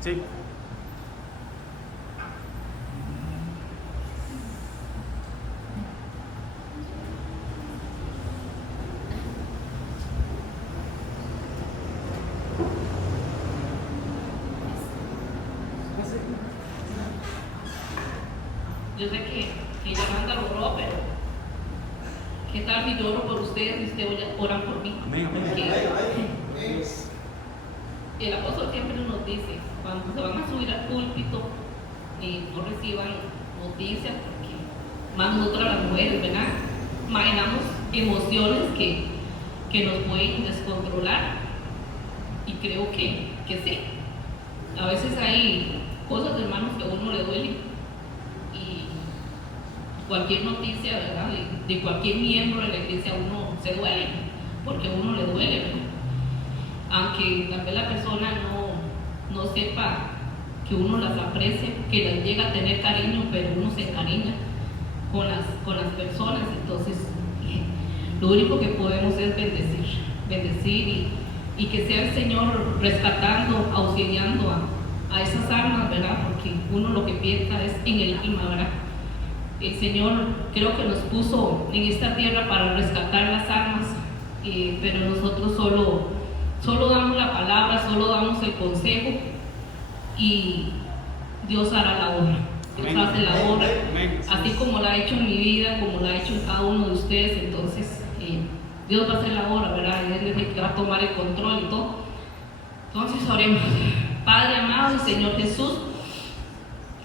Sí. Yo sé que Yolanda logró, pero ¿qué tal si yo oro por ustedes y ustedes oran por mí? Amén, amén. Porque el apóstol siempre nos dice, cuando se van a subir al púlpito, no reciban noticias, porque más nosotras las mujeres, ¿verdad? Imaginamos emociones que nos pueden descontrolar, y creo que sí. A veces hay cosas, hermanos, que a uno le duelen, y cualquier noticia, ¿verdad? De cualquier miembro de la iglesia, uno se duele, porque a uno le duele, ¿verdad? Aunque tal vez la persona no sepa que uno las aprecia, que las llega a tener cariño, pero uno se encariña con las personas. Entonces lo único que podemos es bendecir y que sea el Señor rescatando, auxiliando a esas almas, ¿verdad? Porque uno lo que piensa es en el alma, ¿verdad? El Señor creo que nos puso en esta tierra para rescatar las almas, pero nosotros solo damos la palabra, solo damos el consejo, y Dios hará la obra. Dios hace la obra, así como la ha hecho en mi vida, como la ha hecho en cada uno de ustedes. Entonces Dios va a hacer la obra, ¿verdad? Él es el que va a tomar el control y todo. Entonces oremos. Padre amado y Señor Jesús,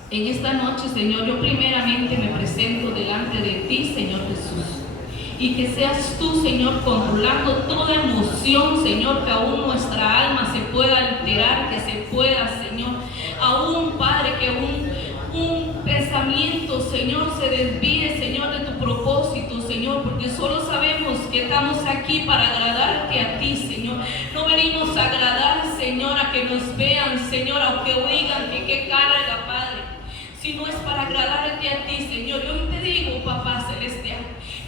en esta noche, Señor, yo primeramente me presento delante de ti, Señor Jesús, y que seas tú, Señor, controlando toda emoción, Señor, que aún nuestra alma se pueda alterar, que se pueda, Señor, aún, Padre, que un pensamiento, Señor, se desvíe, Señor, de tu propósito, Señor, porque solo sabemos que estamos aquí para agradarte a ti, Señor. No venimos a agradar, Señor, a que nos vean, Señor, a que oigan que qué carga, Padre, sino es para agradarte a ti, Señor. Yo te digo, Papá Celestial,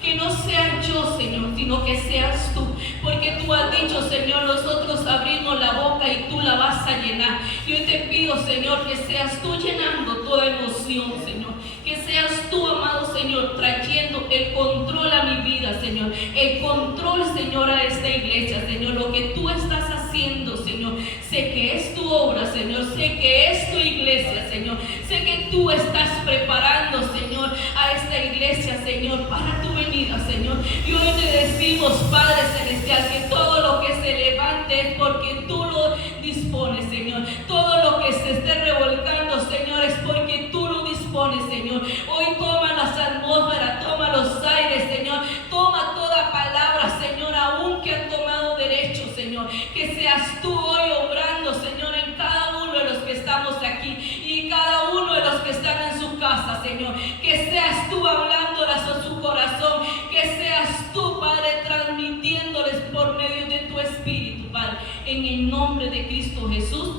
que no sea yo, Señor, sino que seas tú, porque tú has dicho, Señor, nosotros abrimos la boca y tú la vas a llenar. Yo te pido, Señor, que seas tú llenando toda emoción, Señor, que seas tú, amado Señor, trayendo el control a mi vida, Señor, el control, Señor, a esta iglesia, Señor, lo que tú estás haciendo, Señor. Sé que es tu obra, Señor, sé que es tu iglesia, Señor, sé que tú estás preparando, Señor, a esta iglesia, Señor, para tu venida, Señor. Y hoy te decimos, Padre Celestial, que todo lo que se levante es porque tú lo dispones, Señor. Todo lo que se esté revolcando, Señor, es porque tú lo dispones, Señor. Hoy toma las atmósferas, toma los aires, Señor. Toma toda palabra, Señor, aún que han tomado derecho, Señor. Que seas tú hoy obrando, Señor, en cada uno de los que estamos aquí y cada uno de los que están en su casa, Señor. Que seas tú hablándoles a su corazón, que seas tú, Padre, transmitiéndoles por medio de tu Espíritu, Padre, en el nombre de Cristo Jesús.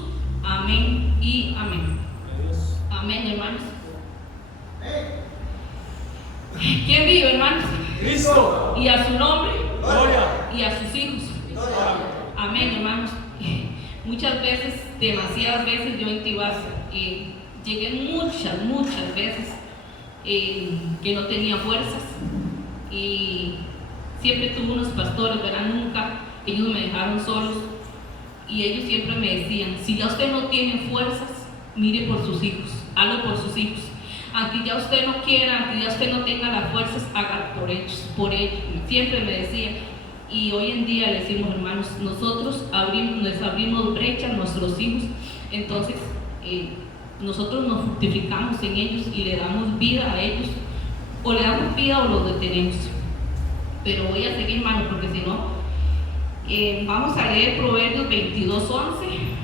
Amén y amén. Amén, hermanos. ¿Quién vive, hermanos? Cristo. Y a su nombre, Gloria. y a sus hijos. Amén, hermanos. Muchas veces, demasiadas veces yo en Tibás llegué muchas veces que no tenía fuerzas, y siempre tuve unos pastores, ¿verdad? Nunca ellos me dejaron solos, y ellos siempre me decían: si ya usted no tiene fuerzas, mire por sus hijos, hágalo por sus hijos. Aunque ya usted no quiera, aunque ya usted no tenga las fuerzas, haga por ellos, siempre me decía. Y hoy en día le decimos, hermanos, nosotros les abrimos brechas a nuestros hijos. Entonces nosotros nos fructificamos en ellos y le damos vida a ellos, o le damos vida o los detenemos. Pero voy a seguir, hermanos, porque si no, vamos a leer Proverbios 22:11.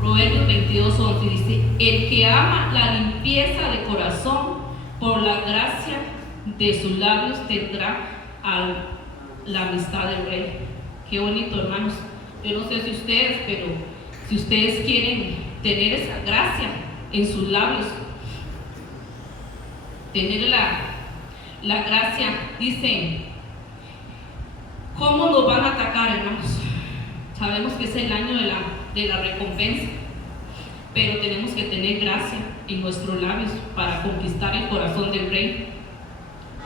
Proverbios 22:11 dice: el que ama la limpieza de corazón, por la gracia de sus labios tendrá la amistad del rey. Qué bonito, hermanos. Yo no sé si ustedes, pero si ustedes quieren tener esa gracia en sus labios, tener la gracia, dicen, ¿cómo nos van a atacar, hermanos? Sabemos que es el año de la recompensa, pero tenemos que tener gracia en nuestros labios para conquistar el corazón del Rey.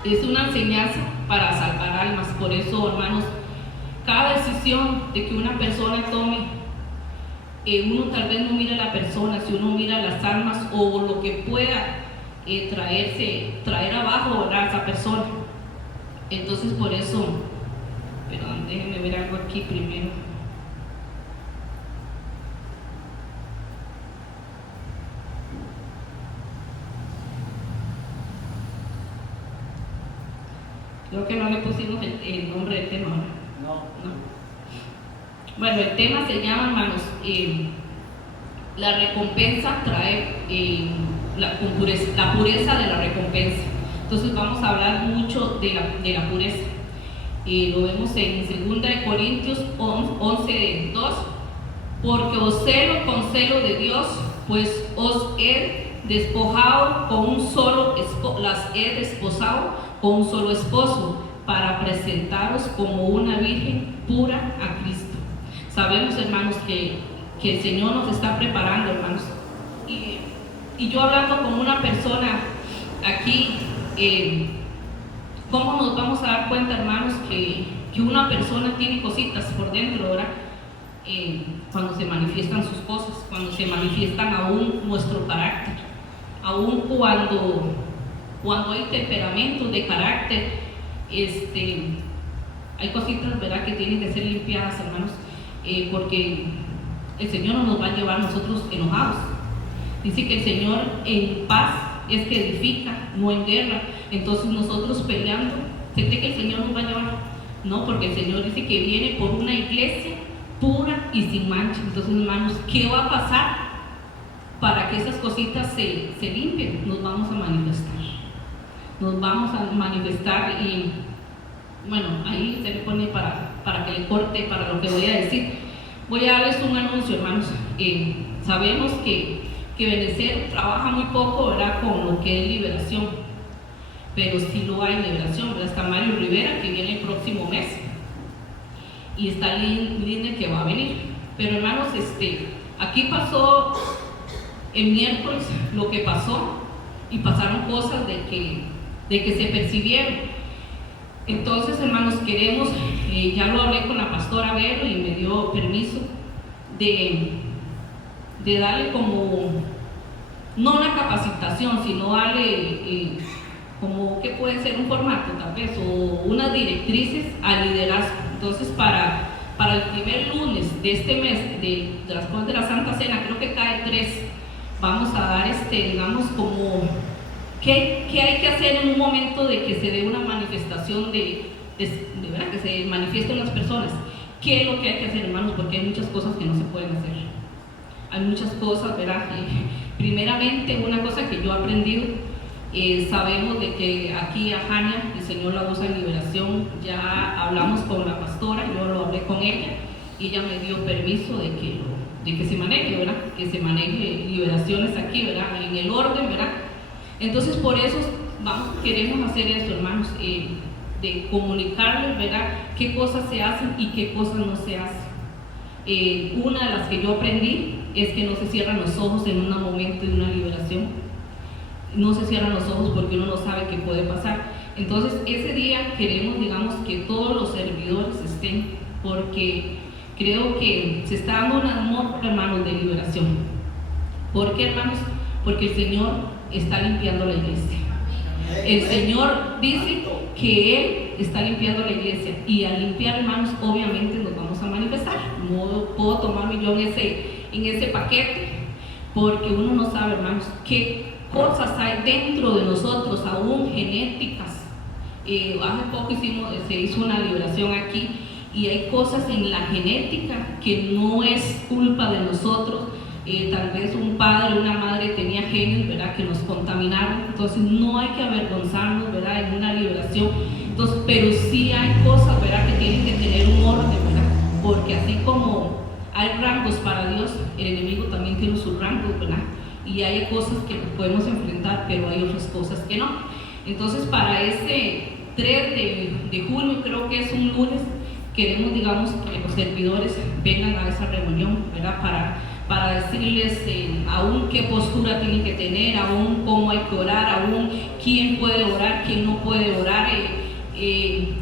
Es una enseñanza para salvar almas. Por eso, hermanos, cada decisión de que una persona tome, uno tal vez no mira a la persona, si uno mira las almas o lo que pueda traer abajo, ¿verdad?, a esa persona. Entonces, por eso, perdón, déjenme ver algo aquí primero. Creo que no le pusimos el nombre del tema. No. Bueno, el tema se llama, hermanos, la recompensa trae la pureza de la recompensa. Entonces vamos a hablar mucho de la pureza. Lo vemos en 2 Corintios 11:2. Porque os celo con celo de Dios, pues os he desposado con un solo esposo, para presentaros como una virgen pura a Cristo. Sabemos, hermanos, que el Señor nos está preparando, hermanos. Y yo hablando con una persona aquí, ¿cómo nos vamos a dar cuenta, hermanos, que una persona tiene cositas por dentro, ¿verdad? Cuando se manifiestan sus cosas, cuando se manifiestan aún nuestro carácter, aún cuando hay temperamentos de carácter, hay cositas, ¿verdad?, que tienen que ser limpiadas, hermanos, porque el Señor no nos va a llevar nosotros enojados. Dice que el Señor en paz es que edifica, no en guerra. Entonces nosotros peleando, ¿se cree que el Señor nos va a llevar? No, porque el Señor dice que viene por una iglesia pura y sin mancha. Entonces, hermanos, ¿qué va a pasar para que esas cositas se limpien? Nos vamos a manifestar y bueno, ahí se le pone para que le corte para lo que voy a decir. Voy a darles un anuncio, hermanos. Sabemos que Benecer trabaja muy poco, ¿verdad?, con lo que es liberación, pero sí lo hay liberación, ¿verdad? Está Mario Rivera, que viene el próximo mes, y está Linde, que va a venir. Pero, hermanos, aquí pasó el miércoles lo que pasó, y pasaron cosas de que se percibieron. Entonces, hermanos, queremos, ya lo hablé con la pastora Vero y me dio permiso de darle como, no una capacitación, sino darle como que puede ser un formato tal vez, o unas directrices al liderazgo. Entonces, para el primer lunes de este mes, después de la Santa Cena, creo que cae 3, vamos a dar digamos, como ¿qué hay que hacer en un momento de que se dé una manifestación de verdad, que se manifiesten las personas? ¿Qué es lo que hay que hacer, hermanos? Porque hay muchas cosas que no se pueden hacer. Hay muchas cosas, ¿verdad? Primeramente, una cosa que yo he aprendido, sabemos de que aquí a Jania el Señor la usa en liberación. Ya hablamos con la pastora, yo lo hablé con ella y ella me dio permiso de que se maneje, ¿verdad? Que se maneje liberaciones aquí, ¿verdad? En el orden, ¿verdad? Entonces, por eso queremos hacer esto, hermanos, de comunicarles, ¿verdad?, qué cosas se hacen y qué cosas no se hacen. Una de las que yo aprendí es que no se cierran los ojos en un momento de una liberación. No se cierran los ojos porque uno no sabe qué puede pasar. Entonces, ese día queremos, digamos, que todos los servidores estén, porque creo que se está dando un amor, hermanos, de liberación. ¿Por qué, hermanos? Porque el Señor está limpiando la iglesia. El Señor dice que Él está limpiando la iglesia, y al limpiar, hermanos, obviamente nos vamos a manifestar. No puedo tomarme yo en ese paquete, porque uno no sabe, hermanos, qué cosas hay dentro de nosotros, aún genéticas. Hace poco se hizo una liberación aquí, y hay cosas en la genética que no es culpa de nosotros. Tal vez un padre o una madre tenía genes, ¿verdad?, que nos contaminaron. Entonces no hay que avergonzarnos, ¿verdad?, en una liberación. Entonces, pero sí hay cosas, ¿verdad?, que tienen que tener un orden, ¿verdad?, porque así como hay rangos para Dios, el enemigo también tiene sus rangos, ¿verdad?, y hay cosas que podemos enfrentar, pero hay otras cosas que no. Entonces, para ese 3 de julio, creo que es un lunes, queremos, digamos, que los servidores vengan a esa reunión, ¿verdad? Para decirles aún qué postura tienen que tener, aún cómo hay que orar, aún quién puede orar, quién no puede orar,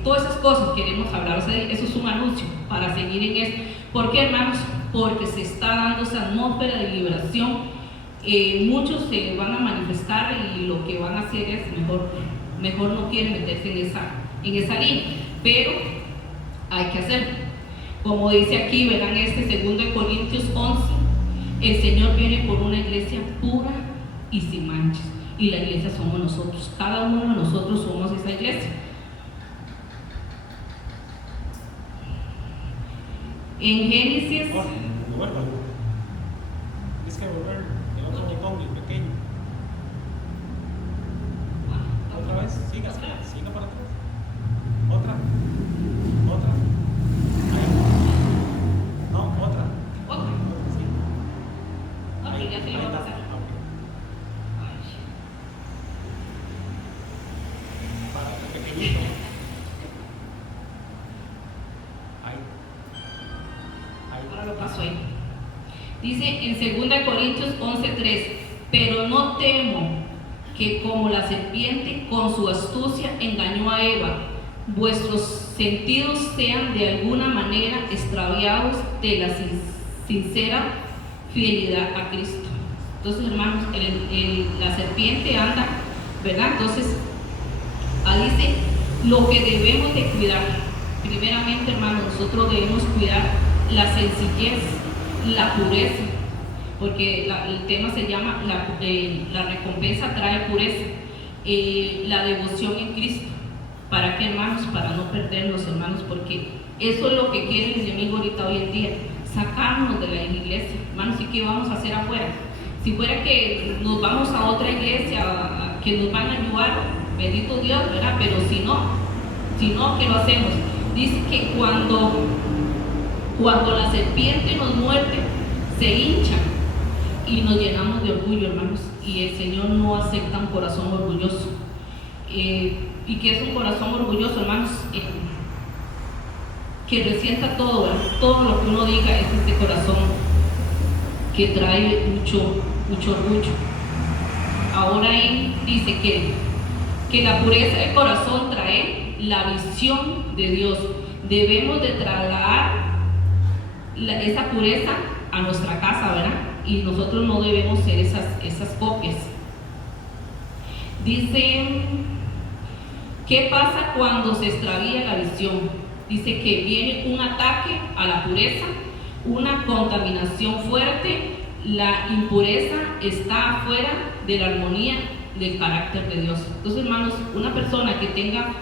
todas esas cosas queremos hablar. O sea, eso es un anuncio para seguir en esto. ¿Por qué, hermanos? Porque se está dando esa atmósfera de liberación. Muchos se van a manifestar y lo que van a hacer es mejor no quieren meterse en esa línea, pero hay que hacerlo. Como dice aquí, verán 2 Corintios 11, el Señor viene por una iglesia pura y sin manchas, y la iglesia somos nosotros, cada uno de nosotros somos esa iglesia. En Génesis... Es que volver el otro botón, el pequeño. Otra vez, siga para atrás. Otra. No, otra. Sí. Ok, ya se lo voy a pasar. Para el pequeñito. Ahora lo paso ahí. Dice en 2 Corintios 11:3, pero no temo que como la serpiente con su astucia engañó a Eva, vuestros sentidos sean de alguna manera extraviados de la sincera fidelidad a Cristo. Entonces, hermanos, la serpiente anda, ¿verdad? Entonces, ahí dice lo que debemos de cuidar. Primeramente, hermanos, nosotros debemos cuidar la sencillez, la pureza, porque el tema se llama la recompensa trae pureza, la devoción en Cristo. ¿Para qué, hermanos? Para no perdernos, hermanos, porque eso es lo que quiere el enemigo ahorita hoy en día, sacarnos de la iglesia. Hermanos, ¿y qué vamos a hacer afuera? Si fuera que nos vamos a otra iglesia que nos van a ayudar, bendito Dios, ¿verdad? Pero si no, ¿qué lo hacemos? Dice que cuando la serpiente nos muerde, se hincha y nos llenamos de orgullo, hermanos, y el Señor no acepta un corazón orgulloso. ¿Y qué es un corazón orgulloso, hermanos? Que resienta todo, ¿verdad? Todo lo que uno diga es este corazón que trae mucho orgullo. Ahora ahí dice que la pureza del corazón trae la visión de Dios. Debemos de trasladar esa pureza a nuestra casa, ¿verdad? Y nosotros no debemos ser esas copias. Dice, ¿qué pasa cuando se extravía la visión? Dice que viene un ataque a la pureza, una contaminación fuerte, la impureza está fuera de la armonía del carácter de Dios. Entonces, hermanos, una persona que tenga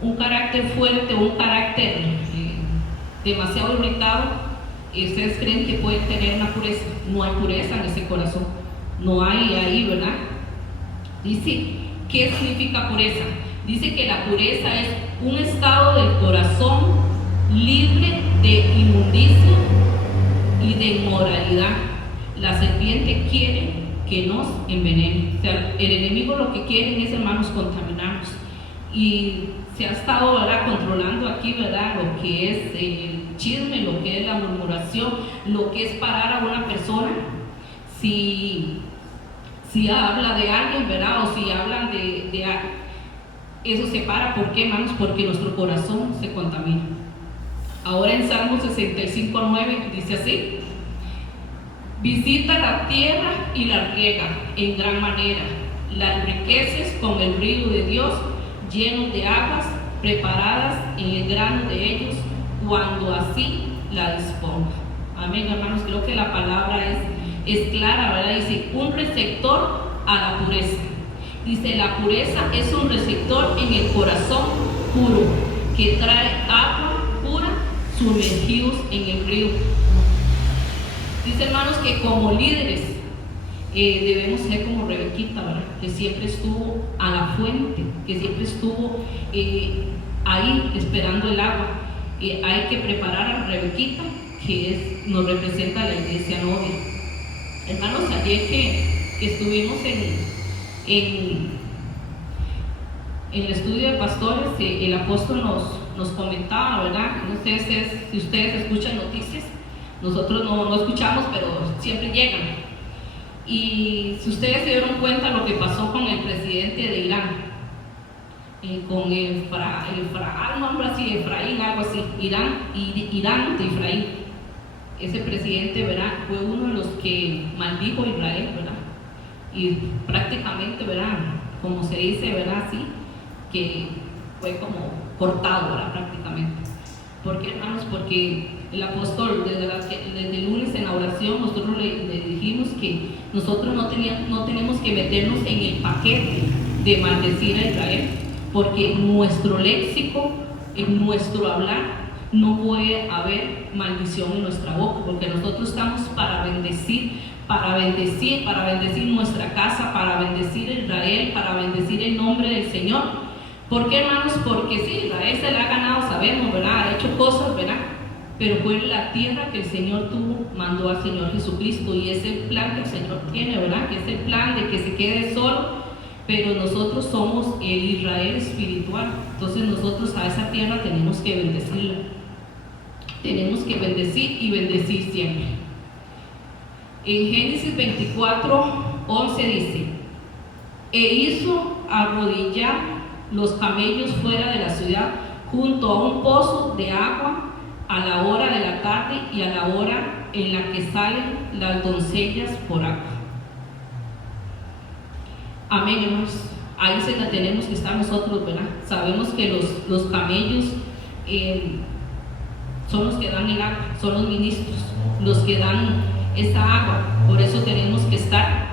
un carácter fuerte o un carácter demasiado irritado, ¿ustedes creen que pueden tener una pureza? No hay pureza en ese corazón, no hay ahí, ¿verdad? Dice, ¿qué significa pureza? Dice que la pureza es un estado del corazón libre de inmundicia y de inmoralidad. La serpiente quiere que nos envenene. O sea, el enemigo lo que quiere es, hermanos, contaminarnos. Y se ha estado, ¿verdad?, controlando aquí, ¿verdad?, lo que es el chisme, lo que es la murmuración, lo que es parar a una persona si habla de alguien, ¿verdad?, o si hablan de eso se para. ¿Por qué, hermanos? Porque nuestro corazón se contamina. Ahora en Salmo 65:9 dice así: visita la tierra y la riega en gran manera, la enriqueces con el río de Dios, llenos de aguas, preparadas en el grano de ellos, cuando así la disponga. Amén, hermanos, creo que la palabra es clara, ¿verdad? Dice, un receptor a la pureza. Dice, la pureza es un receptor en el corazón puro, que trae agua pura sumergidos en el río. Dice, hermanos, que como líderes debemos ser como Rebequita, ¿verdad?, que siempre estuvo a la fuente, que siempre estuvo ahí esperando el agua. Hay que preparar a Rebequita, que nos representa a la iglesia novia. Hermanos, ayer que estuvimos en el estudio de pastores, el apóstol nos nos comentaba, ¿verdad? No sé si ustedes escuchan noticias, nosotros no escuchamos, pero siempre llegan. Y si ustedes se dieron cuenta lo que pasó con el presidente de Irán, con Efraín, algo así, Irán de Efraín. Ese presidente, ¿verdad?, fue uno de los que maldijo a Israel, ¿verdad? Y prácticamente, ¿verdad?, como se dice, ¿verdad?, así, que fue como cortado, ¿verdad?, prácticamente. ¿Por qué, hermanos? Porque el apóstol, desde el lunes en la oración, nosotros le dijimos que nosotros no tenemos que meternos en el paquete de maldecir a Israel, porque en nuestro léxico, en nuestro hablar, no puede haber maldición en nuestra boca, porque nosotros estamos para bendecir nuestra casa, para bendecir a Israel, para bendecir el nombre del Señor. ¿Por qué, hermanos? Porque sí, Israel se la ha ganado, sabemos, ¿verdad? Ha hecho cosas, ¿verdad? Pero fue la tierra que el Señor mandó al Señor Jesucristo, y es el plan que el Señor tiene, ¿verdad? Que es el plan de que se quede solo, pero nosotros somos el Israel espiritual. Entonces nosotros a esa tierra tenemos que bendecirla. Tenemos que bendecir y bendecir siempre. En Génesis 24:11 dice: e hizo arrodillar los camellos fuera de la ciudad, junto a un pozo de agua, a la hora de la tarde y a la hora en la que salen las doncellas por agua. Amén, hermanos. Ahí se la tenemos que estar nosotros, ¿verdad? Sabemos que los camellos son los que dan el agua, son los ministros, los que dan esa agua. Por eso tenemos que estar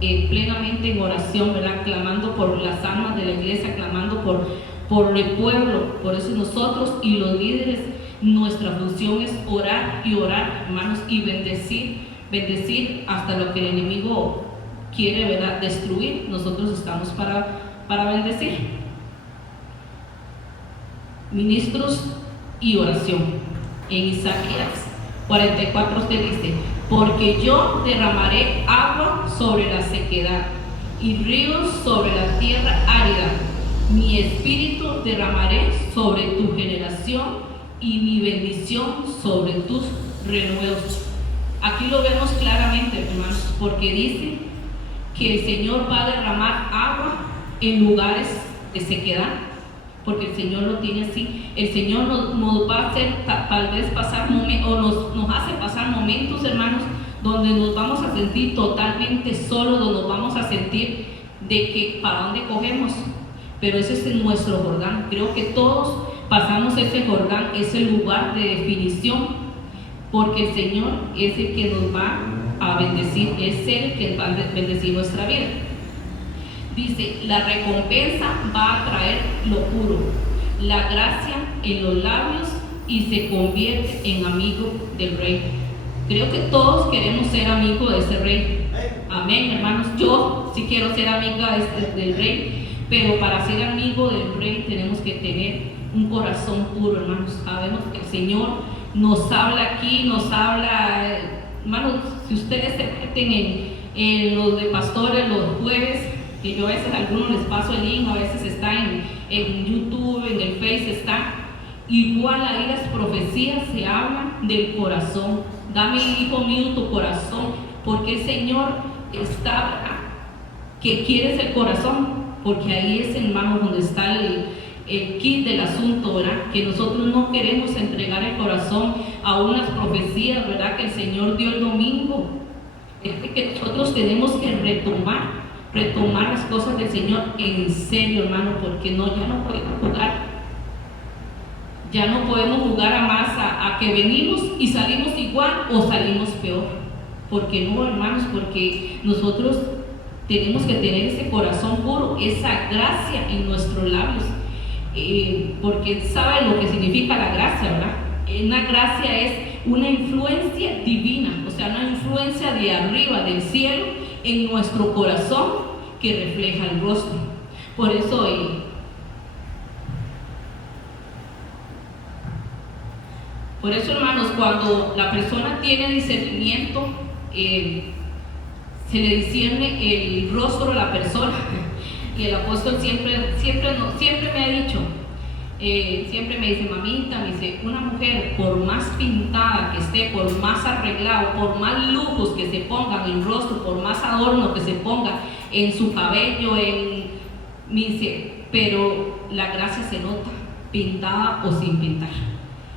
plenamente en oración, ¿verdad? Clamando por las almas de la iglesia, clamando por el pueblo. Por eso nosotros y los líderes, nuestra función es orar y orar, hermanos, y bendecir hasta lo que el enemigo quiere, ¿verdad?, destruir. Nosotros estamos para bendecir. Ministros y oración. En Isaías 44 te dice: porque yo derramaré agua sobre la sequedad y ríos sobre la tierra árida. Mi espíritu derramaré sobre tu generación y mi bendición sobre tus renuevos. Aquí lo vemos claramente, hermanos, porque dice que el Señor va a derramar agua en lugares de sequedad, porque el Señor lo tiene así. El Señor nos va a hacer tal vez pasar momentos, nos hace pasar momentos, hermanos, donde nos vamos a sentir totalmente solos, donde nos vamos a sentir de que para dónde cogemos. Pero ese es nuestro Jordán. Creo que todos pasamos ese Jordán, ese lugar de definición, porque el Señor es el que nos va a bendecir, es el que va a bendecir nuestra vida. Dice: la recompensa va a traer lo puro, la gracia en los labios, y se convierte en amigo del rey. Creo que todos queremos ser amigos de ese rey. Amén, hermanos. Yo sí quiero ser amiga del rey, pero para ser amigo del rey tenemos que tener un corazón puro, hermanos. Sabemos que el Señor nos habla aquí, nos habla, hermanos. Si ustedes se meten en los de pastores los jueves, que yo a veces a algunos les paso el link, a veces está en YouTube, en el Face está, igual ahí las profecías se hablan del corazón. Dame, hijo mío, tu corazón, porque el Señor está, que quieres el corazón, porque ahí es, hermano, donde está el kit del asunto, ¿verdad? Que nosotros no queremos entregar el corazón a unas profecías, ¿verdad?, que el Señor dio el domingo. Es que nosotros tenemos que retomar las cosas del Señor en serio, hermano, porque ya no podemos jugar. Ya no podemos jugar a más a que venimos y salimos igual o salimos peor. Porque no, hermanos, porque nosotros tenemos que tener ese corazón puro, esa gracia en nuestros labios. Porque sabe lo que significa la gracia, ¿verdad? Una gracia es una influencia divina, o sea, una influencia de arriba, del cielo, en nuestro corazón, que refleja el rostro. Por eso, hermanos, cuando la persona tiene discernimiento, se le discierne el rostro de la persona. Y el apóstol siempre me ha dicho siempre me dice, mamita, me dice, una mujer por más pintada que esté, por más arreglado, por más lujos que se ponga en el rostro, por más adorno que se ponga en su cabello, me dice, pero la gracia se nota, pintada o sin pintar.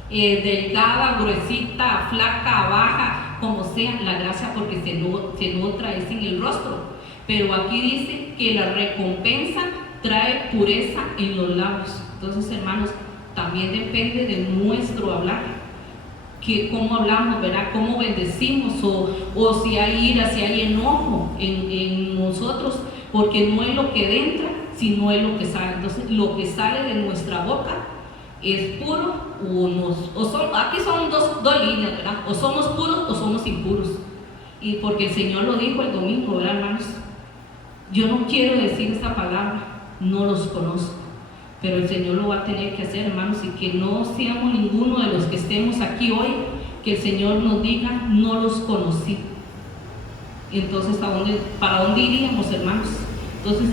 Delgada, gruesita, flaca, baja, como sea, la gracia porque se nota es en el rostro. Pero aquí dice que la recompensa trae pureza en los labios. Entonces, hermanos, también depende de nuestro hablar, que cómo hablamos, ¿verdad? Cómo bendecimos, o si hay ira, si hay enojo en nosotros, porque no es lo que entra, sino es lo que sale. Entonces, lo que sale de nuestra boca es puro aquí son dos líneas, ¿verdad? O somos puros o somos impuros. Y porque el Señor lo dijo el domingo, ¿verdad, hermanos? Yo no quiero decir esa palabra, no los conozco, pero el Señor lo va a tener que hacer, hermanos, y que no seamos ninguno de los que estemos aquí hoy, que el Señor nos diga, no los conocí. Entonces, ¿para dónde iríamos, hermanos? Entonces,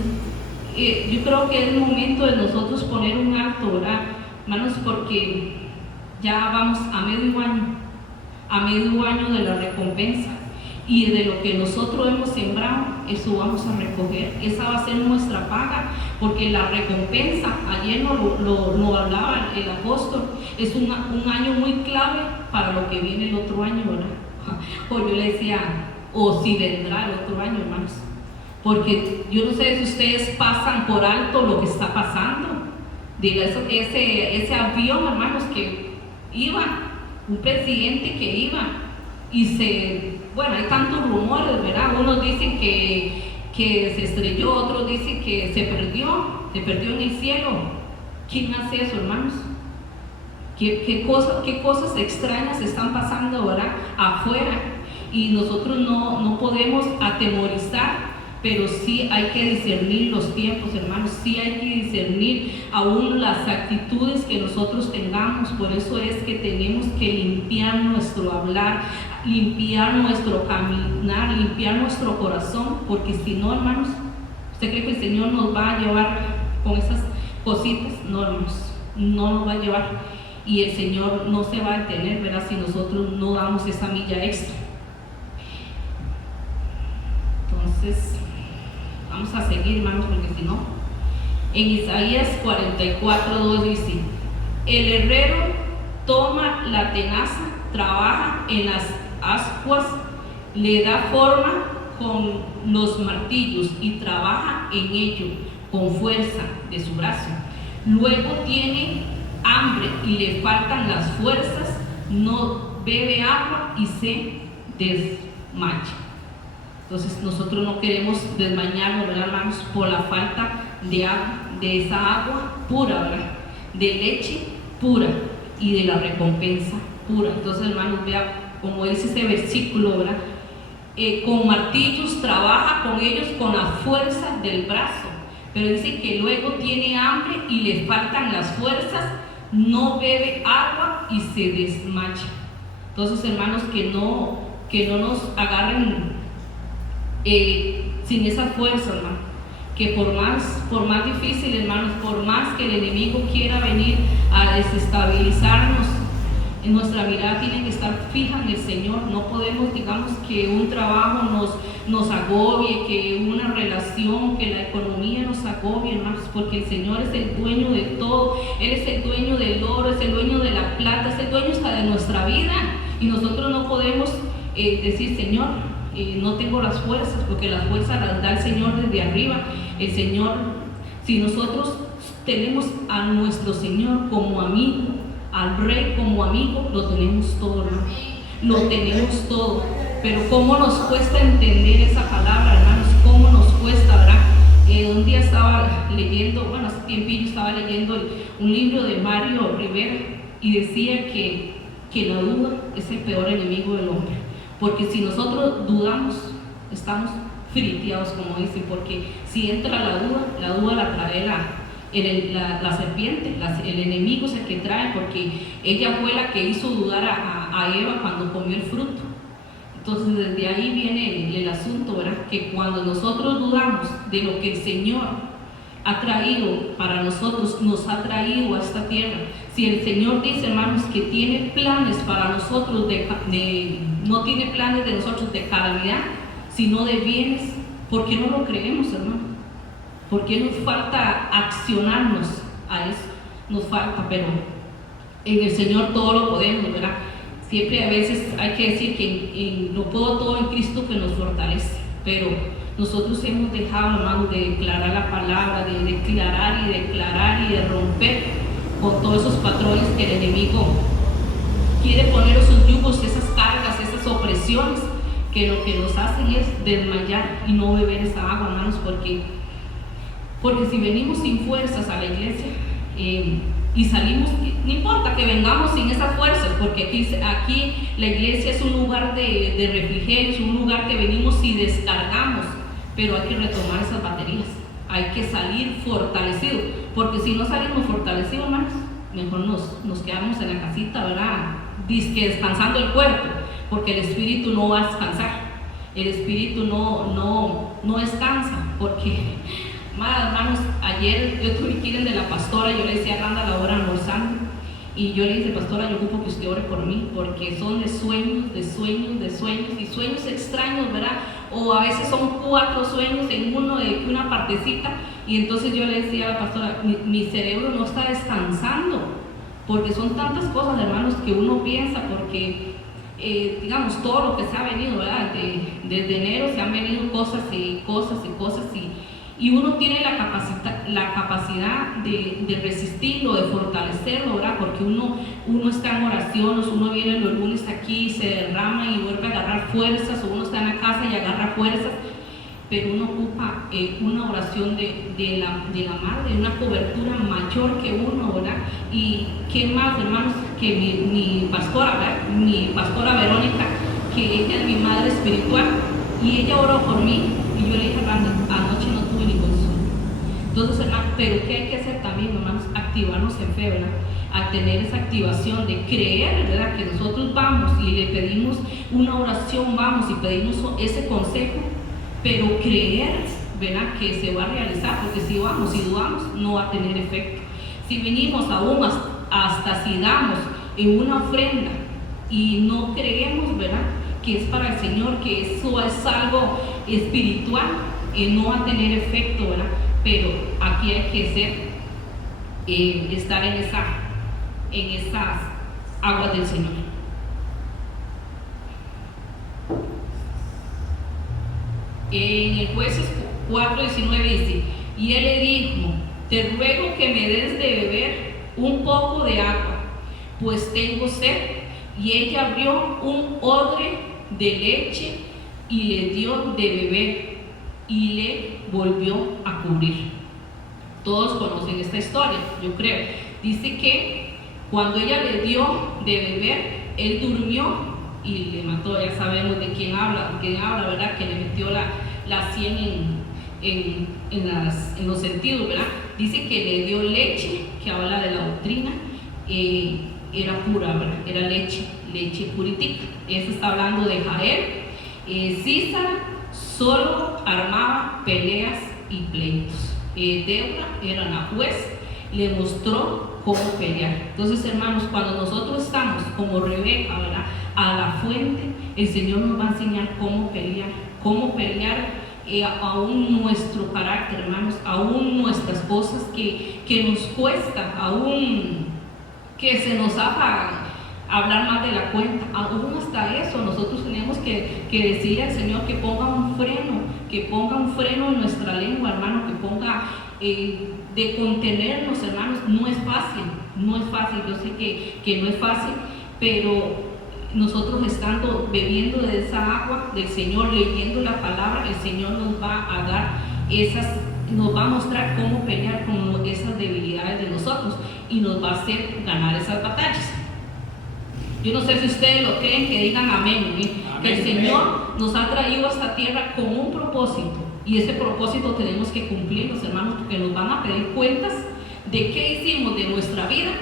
yo creo que es el momento de nosotros poner un alto, ¿verdad, hermanos? Porque ya vamos a medio año de la recompensa. Y de lo que nosotros hemos sembrado, eso vamos a recoger. Esa va a ser nuestra paga, porque la recompensa, ayer lo hablaba el apóstol, es un año muy clave para lo que viene el otro año, ¿verdad? O yo le decía, o si vendrá el otro año, hermanos. Porque yo no sé si ustedes pasan por alto lo que está pasando. Diga, ese avión, hermanos, que iba, un presidente que iba, y bueno, hay tantos rumores, ¿verdad? Unos dicen que se estrelló, otros dicen que se perdió en el cielo. ¿Quién hace eso, hermanos? ¿Qué cosas extrañas están pasando, ¿verdad? Afuera, y nosotros no podemos atemorizar, pero sí hay que discernir los tiempos, hermanos. Sí hay que discernir aún las actitudes que nosotros tengamos. Por eso es que tenemos que limpiar nuestro hablar, limpiar nuestro caminar, limpiar nuestro corazón, porque si no, hermanos, ¿usted cree que el Señor nos va a llevar con esas cositas? No, hermanos, no nos va a llevar, y el Señor no se va a detener, ¿verdad? Si nosotros no damos esa milla extra. Entonces, vamos a seguir, hermanos, porque si no, en Isaías 44:2 dice, el herrero toma la tenaza, trabaja en las ascuas, le da forma con los martillos y trabaja en ello con fuerza de su brazo. Luego tiene hambre y le faltan las fuerzas, no bebe agua y se desmaya. Entonces nosotros no queremos desmañarnos, ¿verdad, hermanos? Por la falta de agua, de esa agua pura, ¿verdad? De leche pura y de la recompensa pura. Entonces, hermanos, vea como dice ese versículo, ¿verdad? Con martillos trabaja con ellos con la fuerza del brazo, pero dice que luego tiene hambre y le faltan las fuerzas, no bebe agua y se desmaya. Entonces, hermanos, que no nos agarren sin esa fuerza, hermano, que por más difícil, hermanos, por más que el enemigo quiera venir a desestabilizarnos, en nuestra mirada tiene que estar fija en el Señor. No podemos, digamos, que un trabajo nos agobie, que una relación, que la economía nos agobie, hermanos, porque el Señor es el dueño de todo. Él es el dueño del oro, es el dueño de la plata, es el dueño hasta de nuestra vida, y nosotros no podemos decir, Señor, no tengo las fuerzas, porque las fuerzas las da el Señor desde arriba. El Señor, si nosotros tenemos a nuestro Señor como amigo, al Rey como amigo, lo tenemos todo, hermano. Lo tenemos todo. Pero cómo nos cuesta entender esa palabra, hermanos, cómo nos cuesta, ¿verdad? Un día estaba leyendo, bueno, hace tiempillo estaba leyendo un libro de Mario Rivera, y decía que la duda es el peor enemigo del hombre. Porque si nosotros dudamos, estamos friteados, como dicen, porque si entra la duda la trae la serpiente, el enemigo es el que trae, porque ella fue la que hizo dudar a Eva cuando comió el fruto. Entonces, desde ahí viene el asunto, ¿verdad? Que cuando nosotros dudamos de lo que el Señor ha traído para nosotros, nos ha traído a esta tierra. Si el Señor dice, hermanos, que tiene planes para nosotros, no tiene planes de nosotros de calamidad, sino de bienes, ¿por qué no lo creemos, hermano? ¿Por qué nos falta accionarnos a eso? Nos falta, pero en el Señor todo lo podemos, ¿verdad? Siempre a veces hay que decir que lo puedo todo en Cristo que nos fortalece, pero nosotros hemos dejado, hermanos, de declarar la palabra, de declarar y de romper con todos esos patrones que el enemigo quiere poner, esos yugos, esas cargas, esas opresiones, que lo que nos hacen es desmayar y no beber esa agua, hermanos, porque si venimos sin fuerzas a la iglesia y salimos, no importa que vengamos sin esas fuerzas, porque aquí la iglesia es un lugar de refrigerio, es un lugar que venimos y descargamos, pero hay que retomar esas baterías, hay que salir fortalecidos, porque si no salimos fortalecidos, hermanos, mejor nos quedamos en la casita, ¿verdad? Dizque descansando el cuerpo, porque el espíritu no va a descansar, el espíritu no descansa, porque, hermanos, ayer yo tuve que ir de la pastora, yo le decía a Randa la hora almorzando, y yo le dije, pastora, yo ocupo que usted ore por mí, porque son de sueños, y sueños extraños, ¿verdad? O a veces son 4 sueños en uno de una partecita, y entonces yo le decía a la pastora, mi cerebro no está descansando, porque son tantas cosas, hermanos, que uno piensa, porque digamos, todo lo que se ha venido, ¿verdad? Desde enero se han venido cosas, y uno tiene la capacidad de resistirlo, de fortalecerlo, ¿verdad? Porque uno está en oración, uno viene los lunes aquí, se derrama y vuelve a agarrar fuerzas, o uno está en la casa y agarra fuerzas, pero uno ocupa una oración de la madre, una cobertura mayor que uno, ¿verdad? Y qué más, hermanos, que mi pastora, ¿verdad? Mi pastora Verónica, que ella es mi madre espiritual, y ella oró por mí, y yo le dije, anoche no tuve ningún sueño. Entonces, hermano, pero ¿qué hay que hacer también, hermanos? Activarnos en fe, ¿verdad? A tener esa activación de creer, ¿verdad? Que nosotros vamos y le pedimos una oración, vamos y pedimos ese consejo, pero creer, ¿verdad? Que se va a realizar, porque si vamos y dudamos, no va a tener efecto. Si venimos aún hasta si damos en una ofrenda y no creemos, ¿verdad? Que es para el Señor, que eso es algo espiritual, no va a tener efecto, ¿verdad? Pero aquí hay que estar en esas aguas del Señor. En el Jueces 4:19 dice, y él le dijo, te ruego que me des de beber un poco de agua, pues tengo sed. Y ella abrió un odre de leche y le dio de beber y le volvió a cubrir. Todos conocen esta historia, yo creo. Dice que cuando ella le dio de beber, él durmió y le mató. Ya sabemos de quién habla, ¿verdad? Que le metió la sien en los sentidos, ¿verdad? Dice que le dio leche, que habla de la doctrina, era pura, ¿verdad? Era leche puritica. Eso está hablando de Jael. Císara solo armaba peleas y pleitos. Débora era la juez, le mostró cómo pelear. Entonces, hermanos, cuando nosotros estamos como Rebeca, ¿verdad? A la fuente, el Señor nos va a enseñar cómo pelear aún nuestro carácter, hermanos, aún nuestras cosas que nos cuesta, aún que se nos haga hablar más de la cuenta, aún hasta eso nosotros tenemos que decirle al Señor que ponga un freno en nuestra lengua, hermano, que ponga de contenernos, hermanos. No es fácil, yo sé que no es fácil, pero nosotros estando bebiendo de esa agua del Señor, leyendo la palabra, el Señor nos va a dar nos va a mostrar cómo pelear con esas debilidades de nosotros y nos va a hacer ganar esas batallas. Yo no sé si ustedes lo creen, que digan amén, ¿eh? Amén. Que el Señor nos ha traído a esta tierra con un propósito, y ese propósito tenemos que cumplirlos, hermanos, porque nos van a pedir cuentas de qué hicimos de nuestra vida.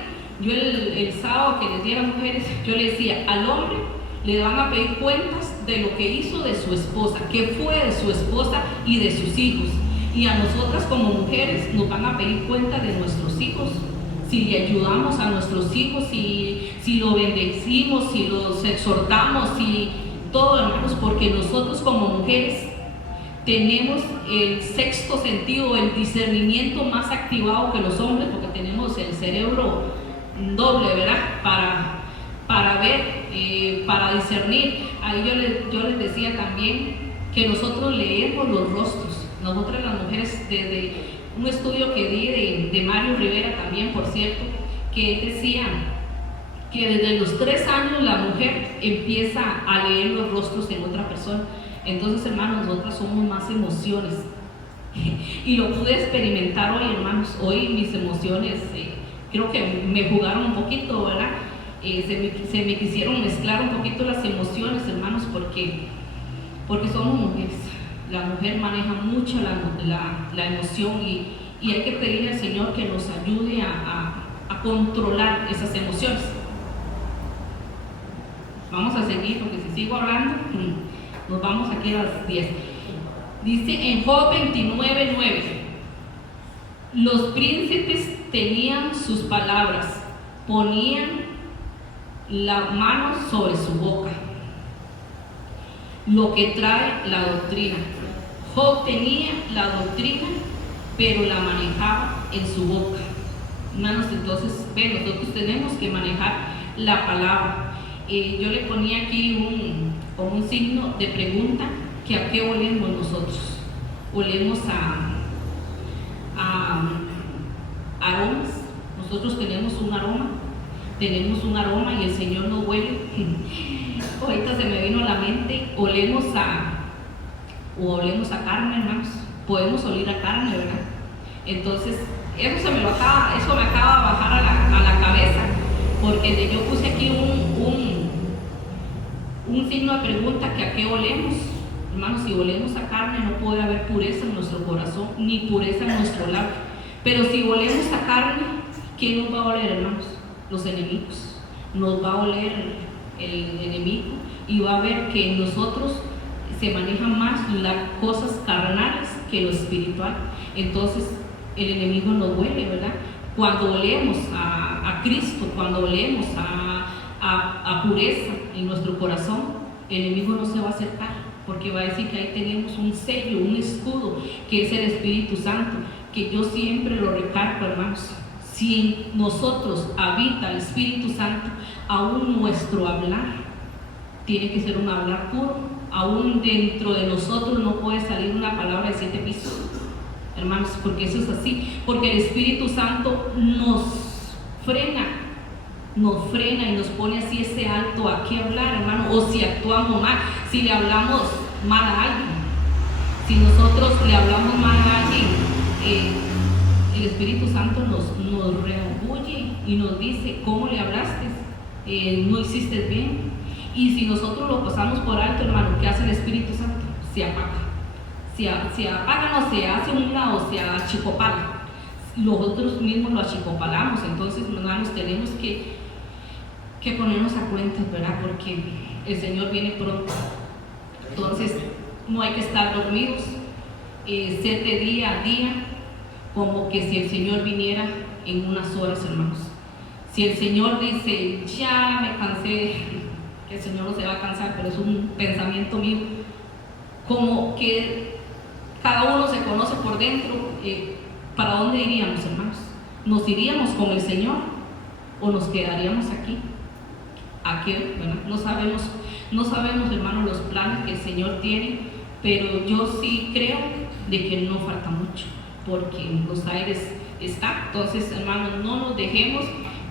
Yo el sábado que les di a las mujeres, yo les decía, al hombre le van a pedir cuentas de lo que hizo de su esposa, qué fue de su esposa y de sus hijos. Y a nosotras como mujeres nos van a pedir cuenta de nuestros hijos. Si le ayudamos a nuestros hijos, si lo bendecimos, si los exhortamos, si todo, hermanos, porque nosotros como mujeres tenemos el sexto sentido, el discernimiento más activado que los hombres, porque tenemos el cerebro doble, ¿verdad? Para ver, para discernir. Ahí yo les decía también que nosotros leemos los rostros. Nosotras las mujeres, desde un estudio que di de Mario Rivera también, por cierto, que él decía que desde los 3 años la mujer empieza a leer los rostros en otra persona. Entonces, hermanos, nosotras somos más emociones. Y lo pude experimentar hoy, hermanos. Hoy mis emociones creo que me jugaron un poquito, ¿verdad? Se me quisieron mezclar un poquito las emociones, hermanos, porque somos mujeres. La mujer maneja mucho la emoción y hay que pedirle al Señor que nos ayude a controlar esas emociones. Vamos a seguir, porque si sigo hablando, nos vamos aquí a las 10. Dice en Job 29:9: los príncipes tenían sus palabras, ponían la mano sobre su boca. Lo que trae la doctrina. Job tenía la doctrina, pero la manejaba en su boca. Hermanos, entonces, nosotros tenemos que manejar la palabra. Yo le ponía aquí como un signo de pregunta, que a qué olemos nosotros. Olemos a aromas. Nosotros tenemos un aroma y el Señor nos huele. Ahorita se me vino a la mente, olemos a carne, hermanos. Podemos oler a carne, ¿verdad? Entonces, eso me acaba de bajar a la cabeza, porque yo puse aquí un signo de pregunta, que a qué olemos. Hermanos, si olemos a carne, no puede haber pureza en nuestro corazón, ni pureza en nuestro labio. Pero si olemos a carne, ¿quién nos va a oler, hermanos? Los enemigos. Nos va a oler el enemigo, y va a ver que en nosotros se manejan más las cosas carnales que lo espiritual. Entonces el enemigo nos huele, ¿verdad? Cuando olemos a Cristo, cuando olemos a pureza en nuestro corazón, el enemigo no se va a acercar, porque va a decir que ahí tenemos un sello, un escudo, que es el Espíritu Santo, que yo siempre lo recargo, hermanos. Si en nosotros habita el Espíritu Santo, aún nuestro hablar tiene que ser un hablar puro. Aún dentro de nosotros no puede salir una palabra de 7 pisos, hermanos, porque eso es así. Porque el Espíritu Santo nos frena y nos pone así ese alto a qué hablar, hermano. O si actuamos mal, si le hablamos mal a alguien, si nosotros le hablamos mal a alguien, el Espíritu Santo nos redarguye y nos dice: ¿cómo le hablaste? No hiciste bien. Y si nosotros lo pasamos por alto, hermano, ¿qué hace el Espíritu Santo? Se apaga. Se apaga, no se hace un lado, se achicopala. Nosotros mismos lo achicopalamos. Entonces, hermanos, tenemos que ponernos a cuentas, ¿verdad? Porque el Señor viene pronto. Entonces, no hay que estar dormidos, ser de día a día, como que si el Señor viniera en unas horas, hermanos. Si el Señor dice: ya me cansé, que el Señor no se va a cansar, pero es un pensamiento mío, como que cada uno se conoce por dentro. ¿Para dónde iríamos, hermanos? ¿Nos iríamos con el Señor o nos quedaríamos aquí? ¿A qué? Bueno, no sabemos, hermanos, los planes que el Señor tiene, pero yo sí creo de que no falta mucho, porque en los aires está. Entonces, hermanos, no nos dejemos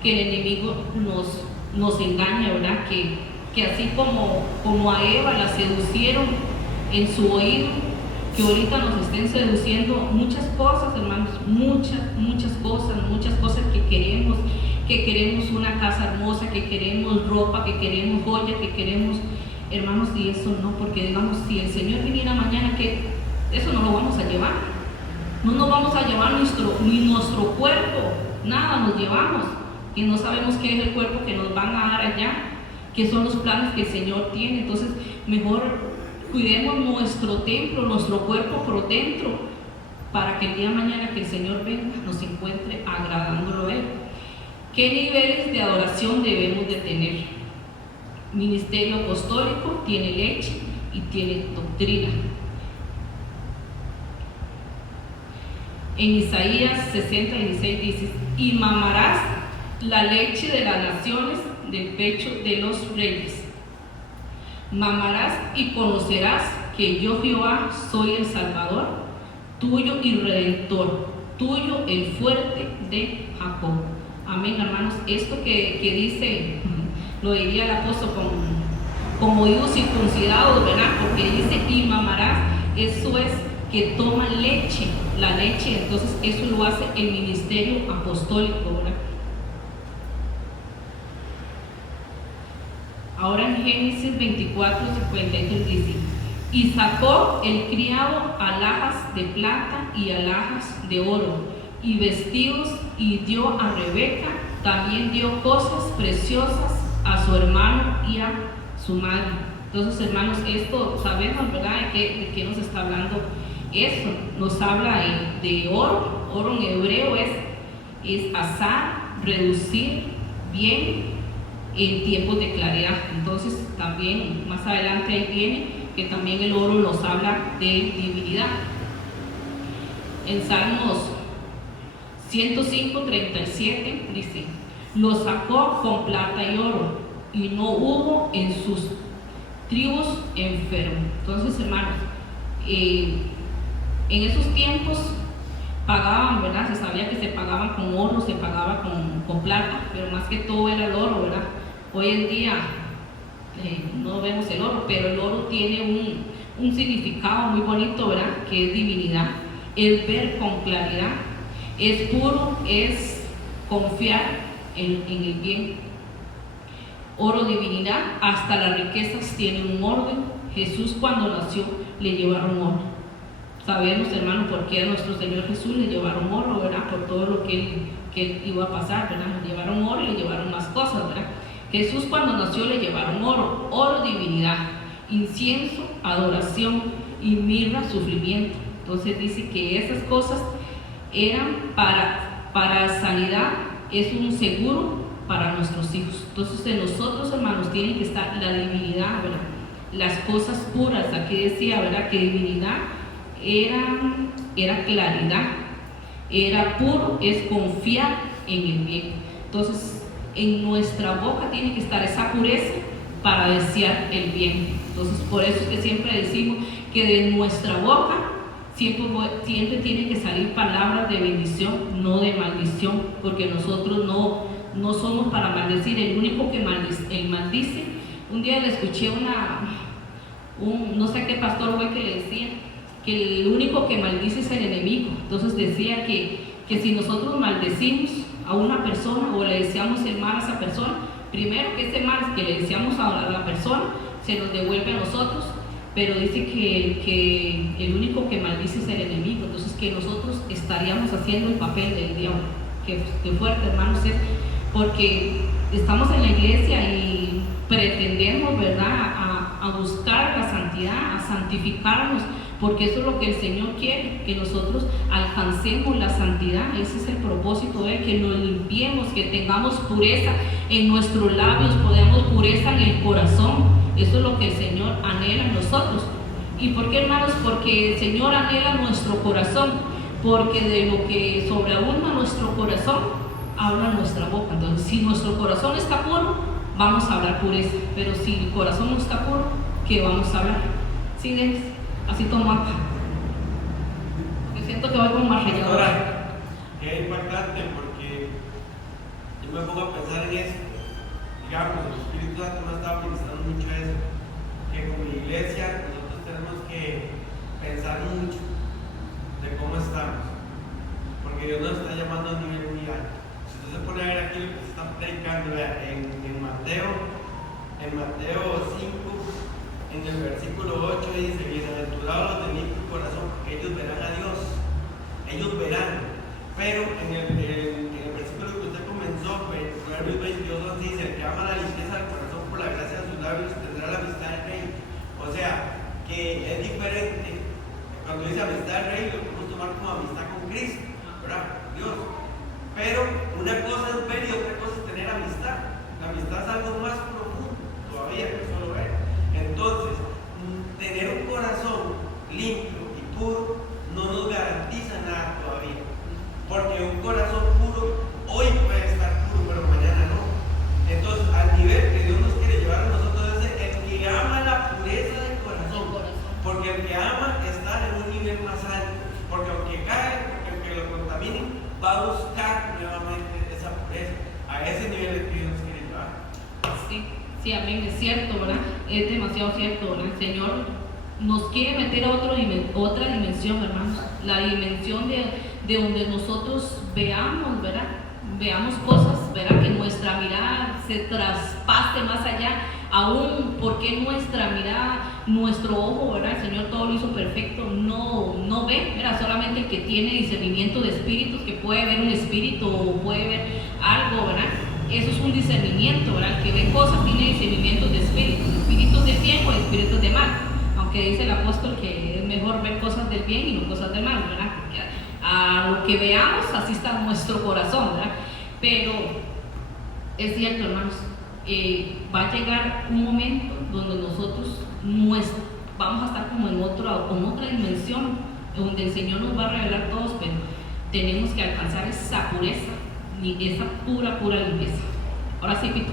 que el enemigo nos engañe, ¿verdad? Que así como a Eva la seducieron en su oído, que ahorita nos estén seduciendo muchas cosas, hermanos, muchas cosas que queremos una casa hermosa, que queremos ropa, que queremos joya, que queremos, hermanos, y eso no, porque digamos, si el Señor viniera mañana, que eso no lo vamos a llevar. No nos vamos a llevar ni nuestro cuerpo, nada nos llevamos, que no sabemos qué es el cuerpo que nos van a dar allá, qué son los planes que el Señor tiene. Entonces, mejor cuidemos nuestro templo, nuestro cuerpo por dentro, para que el día de mañana que el Señor venga nos encuentre agradándolo a Él. ¿Qué niveles de adoración debemos de tener? Ministerio apostólico tiene leche y tiene doctrina. En Isaías 60:16 dice: y mamarás la leche de las naciones del pecho de los reyes. Mamarás y conocerás que yo Jehová soy el Salvador, tuyo y Redentor, tuyo el fuerte de Jacob. Amén, hermanos. Esto que dice, lo diría el apóstol como hijos circuncidados, ¿verdad? Porque dice y mamarás, eso es que toman leche, la leche, entonces eso lo hace el ministerio apostólico, ¿verdad? Ahora en Génesis 24:53 dice: y sacó el criado alhajas de plata y alhajas de oro y vestidos, y dio a Rebeca, también dio cosas preciosas a su hermano y a su madre. Entonces, hermanos, esto sabemos, ¿verdad?, de qué nos está hablando. Eso nos habla de oro. Oro en hebreo es asar, reducir bien en tiempos de claridad. Entonces también más adelante ahí viene que también el oro nos habla de divinidad. En Salmos 105:37 dice: lo sacó con plata y oro, y no hubo en sus tribus enfermo. Entonces, hermanos, en esos tiempos pagaban, ¿verdad? Se sabía que se pagaban con oro, se pagaba con plata, pero más que todo era el oro, ¿verdad? Hoy en día no vemos el oro, pero el oro tiene un significado muy bonito, ¿verdad? Que es divinidad, es ver con claridad, es puro, es confiar en el bien. Oro, divinidad, hasta las riquezas tienen un orden. Jesús cuando nació le llevaron oro. Sabemos, hermano, por qué a nuestro Señor Jesús le llevaron oro, ¿verdad? Por todo lo que él iba a pasar, ¿verdad? Le llevaron oro y le llevaron más cosas, ¿verdad? Jesús cuando nació le llevaron oro, oro, divinidad, incienso, adoración, y mirra, sufrimiento. Entonces dice que esas cosas eran para sanidad, es un seguro para nuestros hijos. Entonces en nosotros, hermanos, tiene que estar la divinidad, ¿verdad? Las cosas puras. Aquí decía, ¿verdad?, que divinidad era claridad, era puro, es confiar en el bien. Entonces en nuestra boca tiene que estar esa pureza para desear el bien. Entonces por eso es que siempre decimos que de nuestra boca siempre tienen que salir palabras de bendición, no de maldición, porque nosotros no somos para maldecir. El único que maldice, un día le escuché no sé qué pastor fue que le decía que el único que maldice es el enemigo. Entonces decía que si nosotros maldecimos a una persona o le deseamos el mal a esa persona, primero que ese mal que le deseamos a la persona se nos devuelve a nosotros, pero dice que el único que maldice es el enemigo. Entonces que nosotros estaríamos haciendo el papel del diablo. Que fuerte, hermanos, es porque estamos en la iglesia y pretendemos, ¿verdad?, a buscar la santidad, a santificarnos, porque eso es lo que el Señor quiere, que nosotros alcancemos la santidad. Ese es el propósito de que nos limpiemos, que tengamos pureza en nuestros labios, podamos pureza en el corazón. Eso es lo que el Señor anhela en nosotros. ¿Y por qué, hermanos? Porque el Señor anhela nuestro corazón, porque de lo que sobreabunda nuestro corazón habla nuestra boca. Entonces, si nuestro corazón está puro, vamos a hablar pureza, pero si el corazón no está puro, ¿qué vamos a hablar? ¿Sí, Denis? Así tomo acá. Porque siento que voy como más relleno. Ahora, qué impactante, porque yo me pongo a pensar en esto. Digamos, el Espíritu Santo me estaba pensando mucho eso, que como iglesia nosotros tenemos que pensar mucho de cómo estamos, porque Dios nos está llamando a un nivel muy alto. Si usted se pone a ver aquí lo que se está predicando, vea, en Mateo 5, en el versículo 8 dice: bienaventurados los de limpio corazón, porque ellos verán a Dios. Ellos verán. Pero en el versículo que usted comenzó, Proverbios 22 dice: el que ama la limpieza del corazón por la gracia de sus labios tendrá la amistad del rey. O sea, que es diferente. Cuando dice amistad del rey, lo podemos tomar tomar como amistad con Cristo, ¿verdad? Dios. Pero una cosa es ver y otra cosa es tener amistad. La amistad es algo más profundo todavía que solo ver. Entonces, tener un corazón limpio y puro no nos garantiza nada todavía. Porque un corazón puro hoy puede estar puro, pero mañana no. Entonces, al nivel que Dios nos quiere llevar a nosotros es el que ama la pureza del corazón. Porque el que ama está en un nivel más alto. Porque aunque cae, porque aunque lo contaminen, va a buscar nuevamente esa pureza. A ese nivel es que Dios nos quiere llevar. Sí, amén, es cierto, ¿verdad? Es demasiado cierto, ¿verdad? El Señor nos quiere meter a otra dimensión, hermanos. La dimensión de donde nosotros veamos, ¿verdad? Veamos cosas, ¿verdad? Que nuestra mirada se traspase más allá, aún porque nuestra mirada, nuestro ojo, ¿verdad? El Señor todo lo hizo perfecto, no ve, ¿verdad? Solamente el que tiene discernimiento de espíritus, que puede ver un espíritu o puede ver algo, ¿verdad? Eso es un discernimiento, ¿verdad? El que ve cosas tiene discernimiento de espíritus de bien o espíritus de mal, aunque dice el apóstol que es mejor ver cosas del bien y no cosas del mal, ¿verdad? Porque a lo que veamos, así está nuestro corazón, ¿verdad? Pero es cierto, hermanos, va a llegar un momento donde nosotros vamos a estar como en otra dimensión, donde el Señor nos va a revelar todos, pero tenemos que alcanzar esa pureza, esa pura limpieza. Ahora sí, Pito.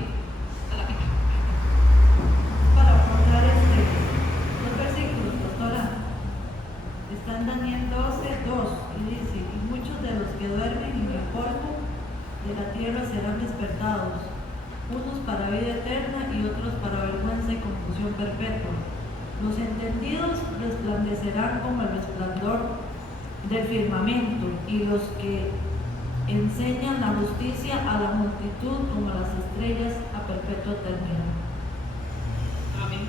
Para aportar dos versículos, pastora. Está en Daniel 12:2 y dice: y muchos de los que duermen en el polvo de la tierra serán despertados, unos para vida eterna y otros para vergüenza y confusión perpetua. Los entendidos resplandecerán como el resplandor del firmamento, y los que enseñan la justicia a la multitud como las estrellas a perpetua eternidad. Amén,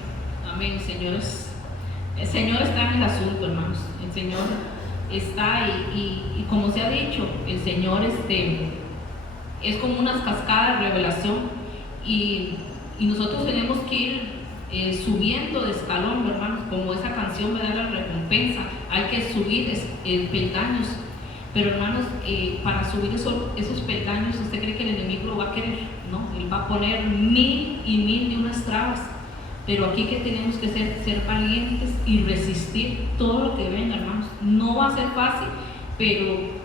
amén, señores. El Señor está en el asunto, hermanos. El Señor está y como se ha dicho, el Señor es como unas cascadas de revelación, y nosotros tenemos que ir subiendo de escalón, hermanos, como esa canción me da la recompensa. Hay que subir peldaños. Pero hermanos, para subir esos peldaños, ¿usted cree que el enemigo lo va a querer? No, él va a poner 1000 y 1000 de unas trabas. Pero aquí que tenemos que ser valientes y resistir todo lo que venga, hermanos. No va a ser fácil, pero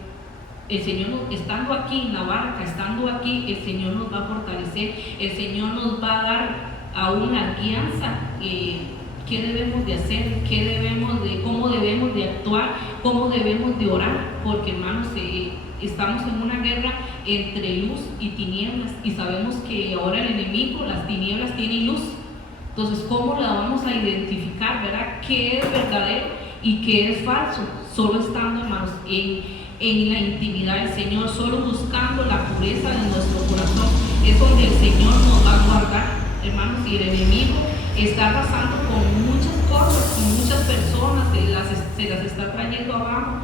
el Señor, estando aquí en la barca, estando aquí, el Señor nos va a fortalecer, el Señor nos va a dar a una guianza. ¿Qué debemos de hacer? ¿Cómo debemos de actuar? ¿Cómo debemos de orar? Porque, hermanos, estamos en una guerra entre luz y tinieblas, y sabemos que ahora el enemigo, las tinieblas tienen luz. Entonces, ¿cómo la vamos a identificar, verdad? ¿Qué es verdadero y qué es falso? Solo estando, hermanos, en la intimidad del Señor, solo buscando la pureza de nuestro corazón, es donde el Señor nos va a guardar, hermanos. Y el enemigo está pasando con muchas cosas, con muchas personas, se las está trayendo abajo,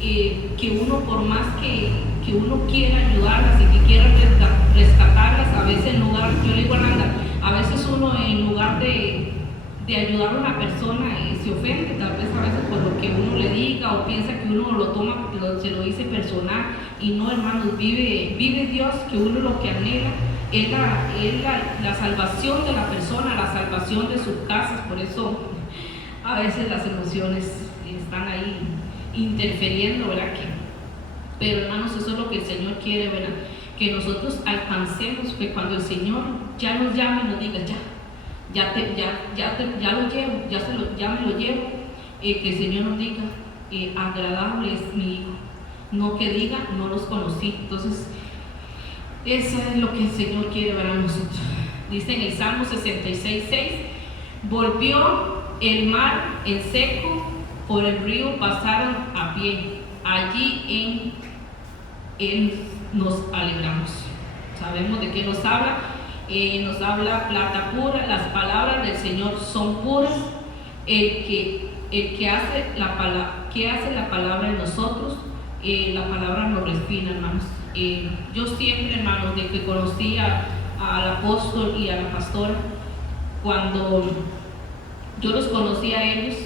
que uno, por más que uno quiera ayudarlas y que quiera rescatarlas, a veces en lugar, yo le digo a Nanda, a veces uno en lugar de ayudar a una persona se ofende, tal vez a veces por lo que uno le diga, o piensa que uno lo toma, se lo dice personal, y no, hermanos, vive Dios, que uno lo que anhela es la salvación de la persona, la salvación de sus casas. Por eso a veces las emociones están ahí interfiriendo, ¿verdad? Pero hermanos, eso es lo que el Señor quiere, ¿verdad? Que nosotros alcancemos, que cuando el Señor ya nos llame y nos diga, ya lo llevo, ya me lo llevo, que el Señor nos diga, agradable es mi hijo, no que diga, no los conocí. Entonces, eso es lo que el Señor quiere ver a nosotros. Dice en el Salmo 66:6, volvió el mar en seco, por el río pasaron a pie, allí en Él nos alegramos. Sabemos de qué nos habla. Nos habla plata pura, las palabras del Señor son puras. El que hace la palabra en nosotros, la palabra nos refina, hermanos. Yo siempre, hermanos, de que conocí al apóstol y a la pastora, cuando yo los conocí a ellos,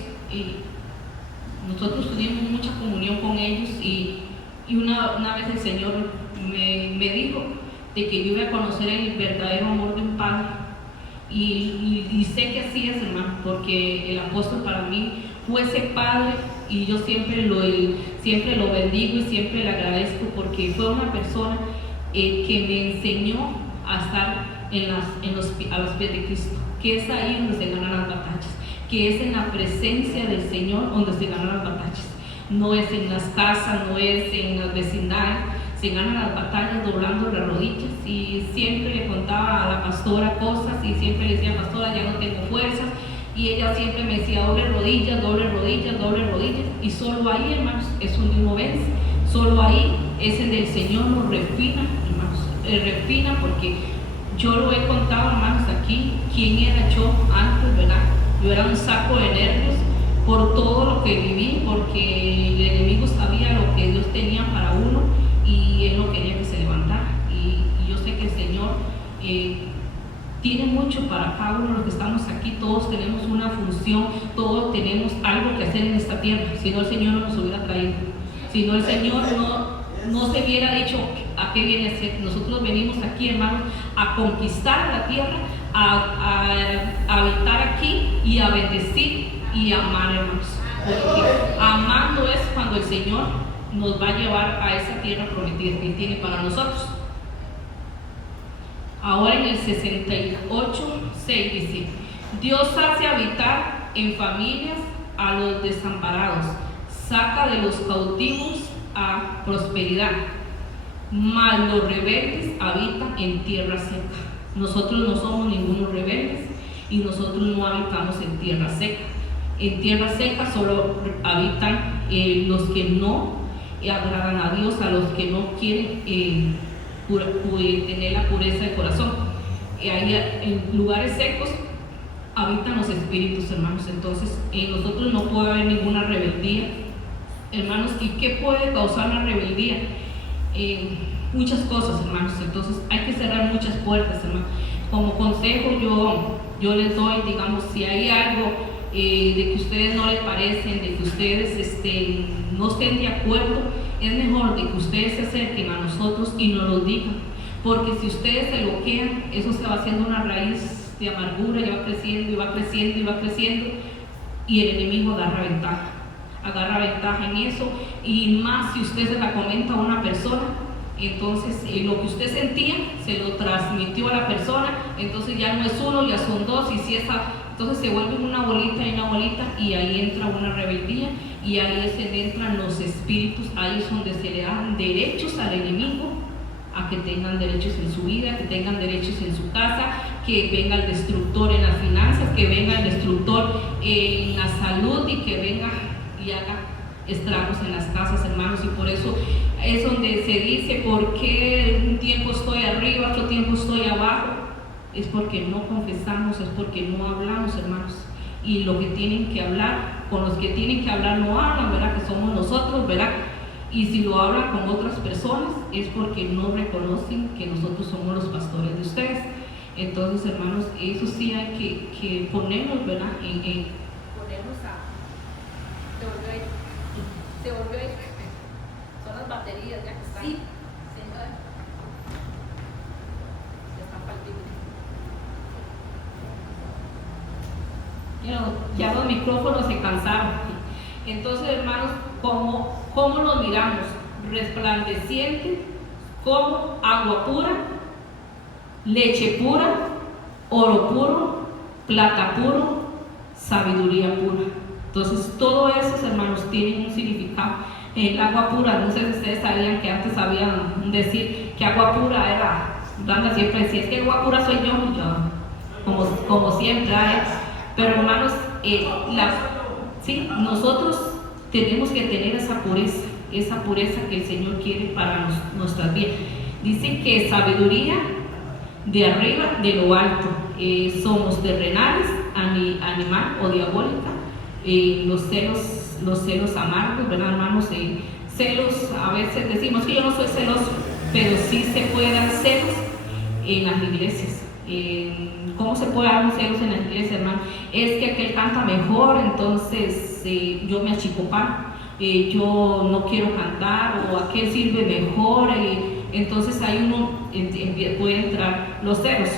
nosotros tuvimos mucha comunión con ellos y una vez el Señor me dijo de que yo iba a conocer el verdadero amor de un padre y sé que así es, hermano, porque el apóstol para mí fue ese padre y yo siempre lo bendigo y siempre le agradezco porque fue una persona que me enseñó a estar a los pies de Cristo, que es ahí donde se ganan las batallas, que es en la presencia del Señor donde se ganan las batallas. No es en las casas, no es en las vecindades, se ganan las batallas doblando las rodillas. Y siempre le contaba a la pastora cosas y siempre le decía, pastora, ya no tengo fuerzas, y ella siempre me decía, doble rodillas, doble rodillas, doble rodillas. Y solo ahí, hermanos, es donde uno vence, solo ahí es donde el Señor nos refina, hermanos, refina, porque yo lo he contado, hermanos, aquí, quién era yo antes, ¿verdad? Yo era un saco de nervios por todo lo que viví, porque el enemigo sabía lo que Dios tenía para uno y él no quería que se levantara. Y yo sé que el Señor tiene mucho para cada uno de los que estamos aquí. Todos tenemos una función, todos tenemos algo que hacer en esta tierra. Si no, el Señor no nos hubiera traído. Si no, el Señor no se hubiera dicho a qué viene a ser. Nosotros venimos aquí, hermanos, a conquistar la tierra, a habitar aquí y a bendecir y amar, hermanos. Porque amando es cuando el Señor nos va a llevar a esa tierra prometida que Él tiene para nosotros. Ahora en el 68:6 dice: Dios hace habitar en familias a los desamparados, saca de los cautivos a prosperidad, mas los rebeldes habitan en tierra seca. Nosotros no somos ningunos rebeldes y nosotros no habitamos en tierra seca. En tierra seca solo habitan los que no agradan a Dios, a los que no quieren tener la pureza de corazón. Ahí en lugares secos habitan los espíritus, hermanos. Entonces en nosotros no puede haber ninguna rebeldía, hermanos. ¿Y qué puede causar la rebeldía? Muchas cosas, hermanos. Entonces hay que cerrar muchas puertas, hermanos. Como consejo yo les doy, digamos, si hay algo de que ustedes no les parecen, de que ustedes no estén de acuerdo, es mejor de que ustedes se acerquen a nosotros y nos lo digan, porque si ustedes se bloquean, eso se va haciendo una raíz de amargura y va creciendo y va creciendo y va creciendo, y el enemigo agarra ventaja en eso. Y más si usted se la comenta a una persona, entonces lo que usted sentía se lo transmitió a la persona, entonces ya no es uno, ya son dos, y si entonces se vuelve una bolita y ahí entra una rebeldía y ahí es donde entran los espíritus. Ahí es donde se le dan derechos al enemigo, a que tengan derechos en su vida, que tengan derechos en su casa, que venga el destructor en las finanzas, que venga el destructor en la salud y que venga y haga estragos en las casas, hermanos. Y por eso es donde se dice, ¿por qué un tiempo estoy arriba, otro tiempo estoy abajo? Es porque no confesamos, es porque no hablamos, hermanos. Y lo que tienen que hablar, con los que tienen que hablar no hablan, ¿verdad? Que somos nosotros, ¿verdad? Y si lo hablan con otras personas es porque no reconocen que nosotros somos los pastores de ustedes. Entonces, hermanos, eso sí hay que ponernos, ¿verdad? Ponernos se volvió ahí. Son las baterías ya que están. Sí, señora. Ya están partidos. Ya los micrófonos se cansaron. Entonces, hermanos, ¿cómo nos miramos? Resplandeciente, como agua pura, leche pura, oro puro, plata puro, sabiduría pura. Entonces, todo eso, hermanos, tiene un significado. El agua pura, no sé si ustedes sabían que antes sabían decir que agua pura era, Blanca siempre decía, es que agua pura soy yo, como siempre, pero hermanos, sí, nosotros tenemos que tener esa pureza que el Señor quiere para nuestras vidas. Dice que sabiduría de arriba, de lo alto, somos terrenales, animal o diabólica. Los celos amargos, ¿verdad, hermanos? Celos, a veces decimos que yo no soy celoso, pero sí se puede dar celos en las iglesias. ¿Cómo se puede dar celos en las iglesias, hermano? es que aquel canta mejor, entonces yo me achicopalo, yo no quiero cantar, o aquel sirve mejor, entonces ahí uno puede entrar los celos.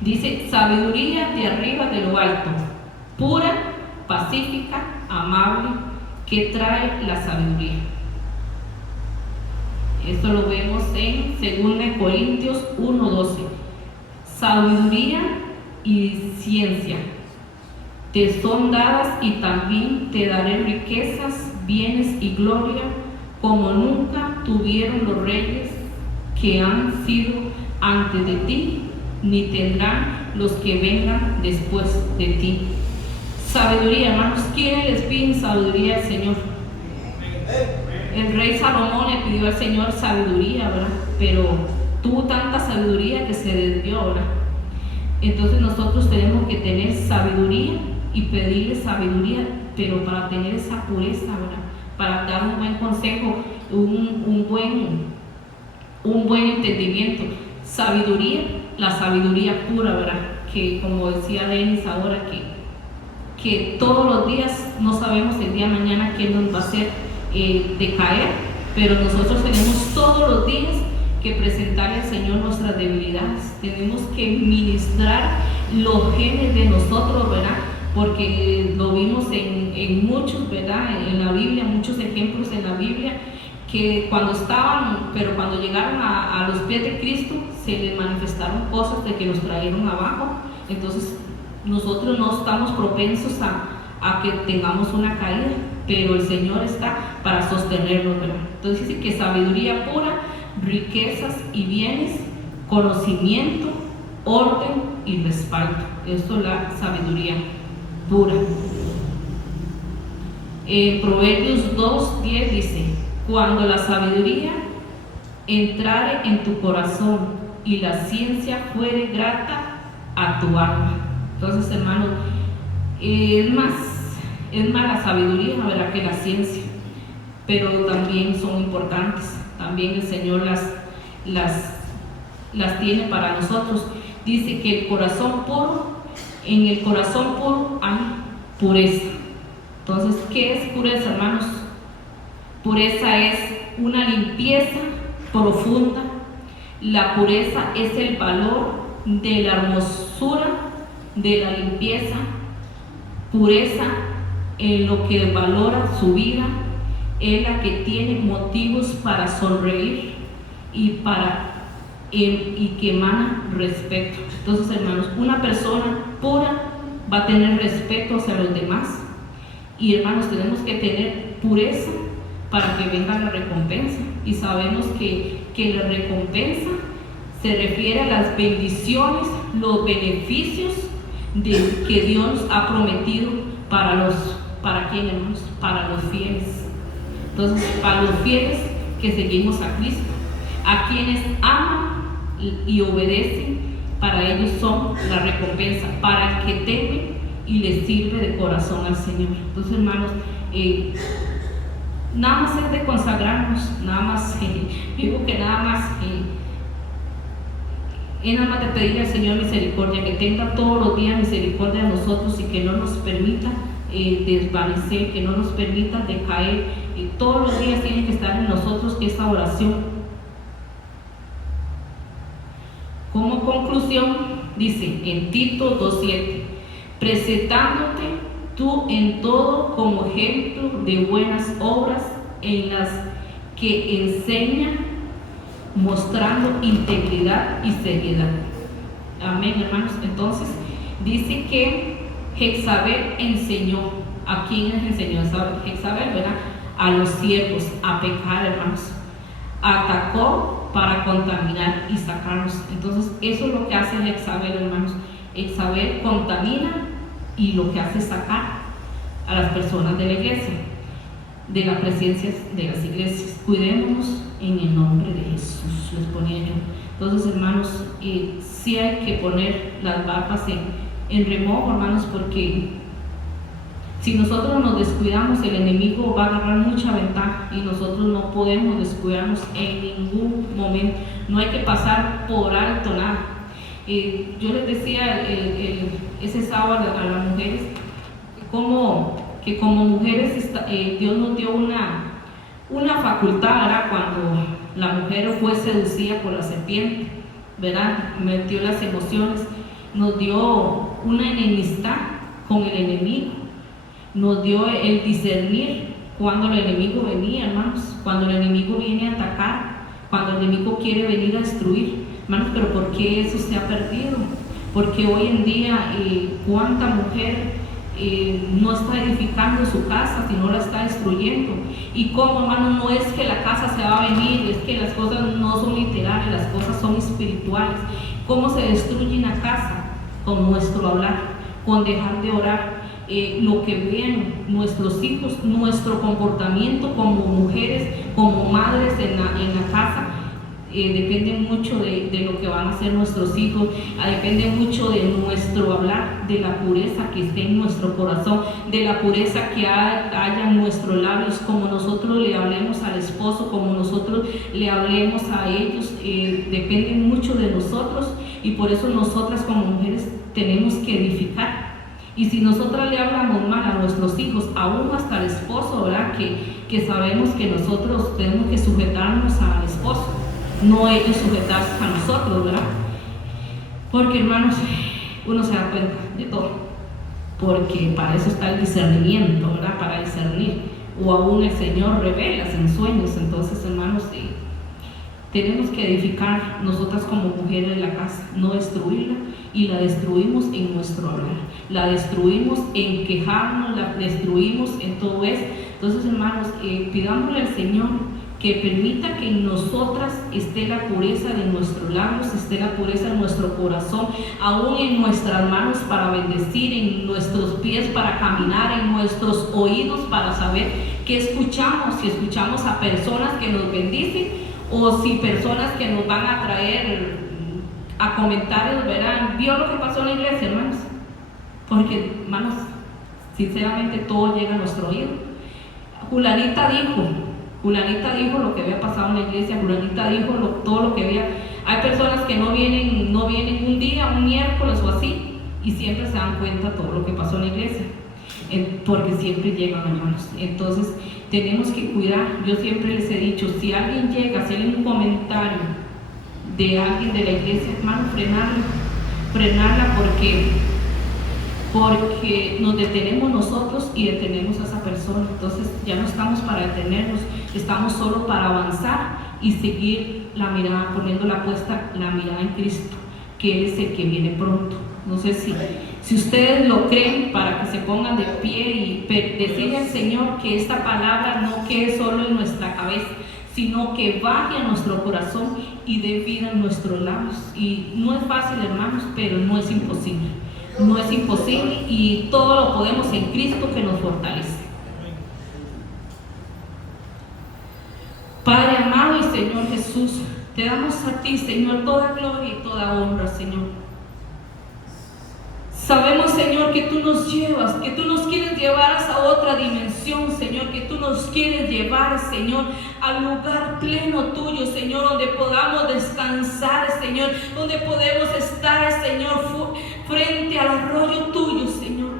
Dice, sabiduría de arriba de lo alto, pura, pacífica, amable, que trae la sabiduría. Esto lo vemos en 2 Corintios 1:12. Sabiduría y ciencia te son dadas, y también te daré riquezas, bienes y gloria, como nunca tuvieron los reyes que han sido antes de ti, ni tendrán los que vengan después de ti. Sabiduría, hermanos. ¿Quiénes les piden sabiduría al Señor? El rey Salomón le pidió al Señor sabiduría, ¿verdad? Pero tuvo tanta sabiduría que se desvió, ¿verdad? Entonces nosotros tenemos que tener sabiduría y pedirle sabiduría, pero para tener esa pureza, ¿verdad? Para dar un buen consejo, un buen entendimiento. Sabiduría, la sabiduría pura, ¿verdad? Que como decía Denis ahora, que todos los días no sabemos el día de mañana quién nos va a hacer decaer, pero nosotros tenemos todos los días que presentarle al Señor nuestras debilidades. Tenemos que ministrar los genes de nosotros, ¿verdad? Porque lo vimos en muchos, ¿verdad? En la Biblia, muchos ejemplos en la Biblia, que cuando llegaron a los pies de Cristo, se les manifestaron cosas de que los trajeron abajo. Entonces nosotros no estamos propensos a que tengamos una caída, pero el Señor está para sostenernos, ¿verdad? Entonces dice que sabiduría pura, riquezas y bienes, conocimiento, orden y respaldo. Esto es la sabiduría pura. Proverbios 2:10 dice, cuando la sabiduría entrare en tu corazón y la ciencia fuere grata a tu alma. Entonces, hermanos, es más la sabiduría, ¿verdad?, que la ciencia, pero también son importantes. También el Señor las tiene para nosotros. Dice que en el corazón puro hay pureza. Entonces, ¿qué es pureza, hermanos? Pureza es una limpieza profunda. La pureza es el valor de la hermosura, de la limpieza. Pureza en lo que valora su vida, es la que tiene motivos para sonreír y que emana respeto. Entonces, hermanos, una persona pura va a tener respeto hacia los demás, y hermanos, tenemos que tener pureza para que venga la recompensa. Y sabemos que la recompensa se refiere a las bendiciones, los beneficios que Dios ha prometido ¿para quién, hermanos? Para los fieles. Entonces, para los fieles que seguimos a Cristo, a quienes aman y obedecen, para ellos son la recompensa. Para el que teme y le sirve de corazón al Señor. Entonces, hermanos, nada más es de consagrarnos, nada más, digo que nada más es nada más de pedirle al Señor misericordia, que tenga todos los días misericordia de nosotros y que no nos permita desvanecer, que no nos permita decaer. Todos los días tiene que estar en nosotros esta oración. Como conclusión, dice en Tito 2:7, presentándote tú en todo como ejemplo de buenas obras, en las que enseña, mostrando integridad y seriedad. Amén, hermanos. Entonces dice que Jezabel enseñó. ¿A quiénes enseñó Jezabel, verdad? A los siervos a pecar, hermanos. Atacó para contaminar y sacarnos. Entonces eso es lo que hace Jezabel, hermanos. Jezabel contamina y lo que hace es sacar a las personas de la iglesia, de la presencia de las iglesias. Cuidémonos en el nombre de Jesús, les ponía yo. Entonces, hermanos, sí hay que poner las barbas en remojo, hermanos, porque si nosotros nos descuidamos, el enemigo va a agarrar mucha ventaja, y nosotros no podemos descuidarnos en ningún momento. No hay que pasar por alto nada. Yo les decía ese sábado a las mujeres, que como mujeres Dios nos dio una facultad, ¿verdad? Cuando la mujer fue seducida por la serpiente, ¿verdad? Metió las emociones, nos dio una enemistad con el enemigo, nos dio el discernir cuando el enemigo venía, hermanos, cuando el enemigo viene a atacar, cuando el enemigo quiere venir a destruir, hermanos. Pero ¿por qué eso se ha perdido? Porque hoy en día cuánta mujer no está edificando su casa, sino la está destruyendo. Y cómo, hermano, no es que la casa se va a venir, es que las cosas no son literales, las cosas son espirituales. ¿Cómo se destruye una casa? Con nuestro hablar, con dejar de orar. Lo que vean nuestros hijos, nuestro comportamiento como mujeres, como madres en la casa, depende mucho de lo que van a hacer nuestros hijos, depende mucho de nuestro hablar, de la pureza que esté en nuestro corazón, de la pureza que haya en nuestros labios, como nosotros le hablemos al esposo, como nosotros le hablemos a ellos, depende mucho de nosotros. Y por eso nosotras como mujeres tenemos que edificar. Y si nosotras le hablamos mal a nuestros hijos, aún hasta al esposo, ¿verdad? Que sabemos que nosotros tenemos que sujetarnos al esposo, no ellos sujetarse a nosotros, ¿verdad? Porque, hermanos, uno se da cuenta de todo, porque para eso está el discernimiento, ¿verdad? Para discernir, o aún el Señor revela en sueños. Entonces, hermanos, tenemos que edificar nosotras como mujeres de la casa, no destruirla, y la destruimos en nuestro hablar, la destruimos en quejarnos, la destruimos en todo eso. Entonces, hermanos, pidámosle al Señor que permita que en nosotras esté la pureza de nuestros labios, esté la pureza en nuestro corazón, aún en nuestras manos para bendecir, en nuestros pies para caminar, en nuestros oídos para saber qué escuchamos, si escuchamos a personas que nos bendicen o si personas que nos van a traer a comentarios, verán, ¿vio lo que pasó en la iglesia, hermanos? Porque, hermanos, sinceramente todo llega a nuestro oído. Fulanita dijo lo que había pasado en la iglesia, fulanita dijo todo lo que había. Hay personas que no vienen un día, un miércoles o así, y siempre se dan cuenta todo lo que pasó en la iglesia, porque siempre llegan, hermanos. Entonces tenemos que cuidar. Yo siempre les he dicho, si alguien llega a hacer un comentario de alguien de la iglesia, hermano, frenarla, porque nos detenemos nosotros y detenemos a esa persona. Entonces ya no estamos para detenernos, estamos solo para avanzar y seguir la mirada, poniendo la mirada en Cristo, que Él es el que viene pronto. No sé si ustedes lo creen, para que se pongan de pie y decirle al Señor que esta palabra no quede solo en nuestra cabeza, sino que baje a nuestro corazón y dé vida en nuestros labios. Y no es fácil, hermanos, pero no es imposible. No es imposible, y todo lo podemos en Cristo que nos fortalece. Padre amado y Señor Jesús, te damos a ti, Señor, toda gloria y toda honra, Señor. Sabemos, Señor, que tú nos llevas, que tú nos quieres llevar a esa otra dimensión, Señor, que tú nos quieres llevar, Señor, al lugar pleno tuyo, Señor, donde podamos descansar, Señor, donde podemos estar, Señor, frente al arroyo tuyo, Señor,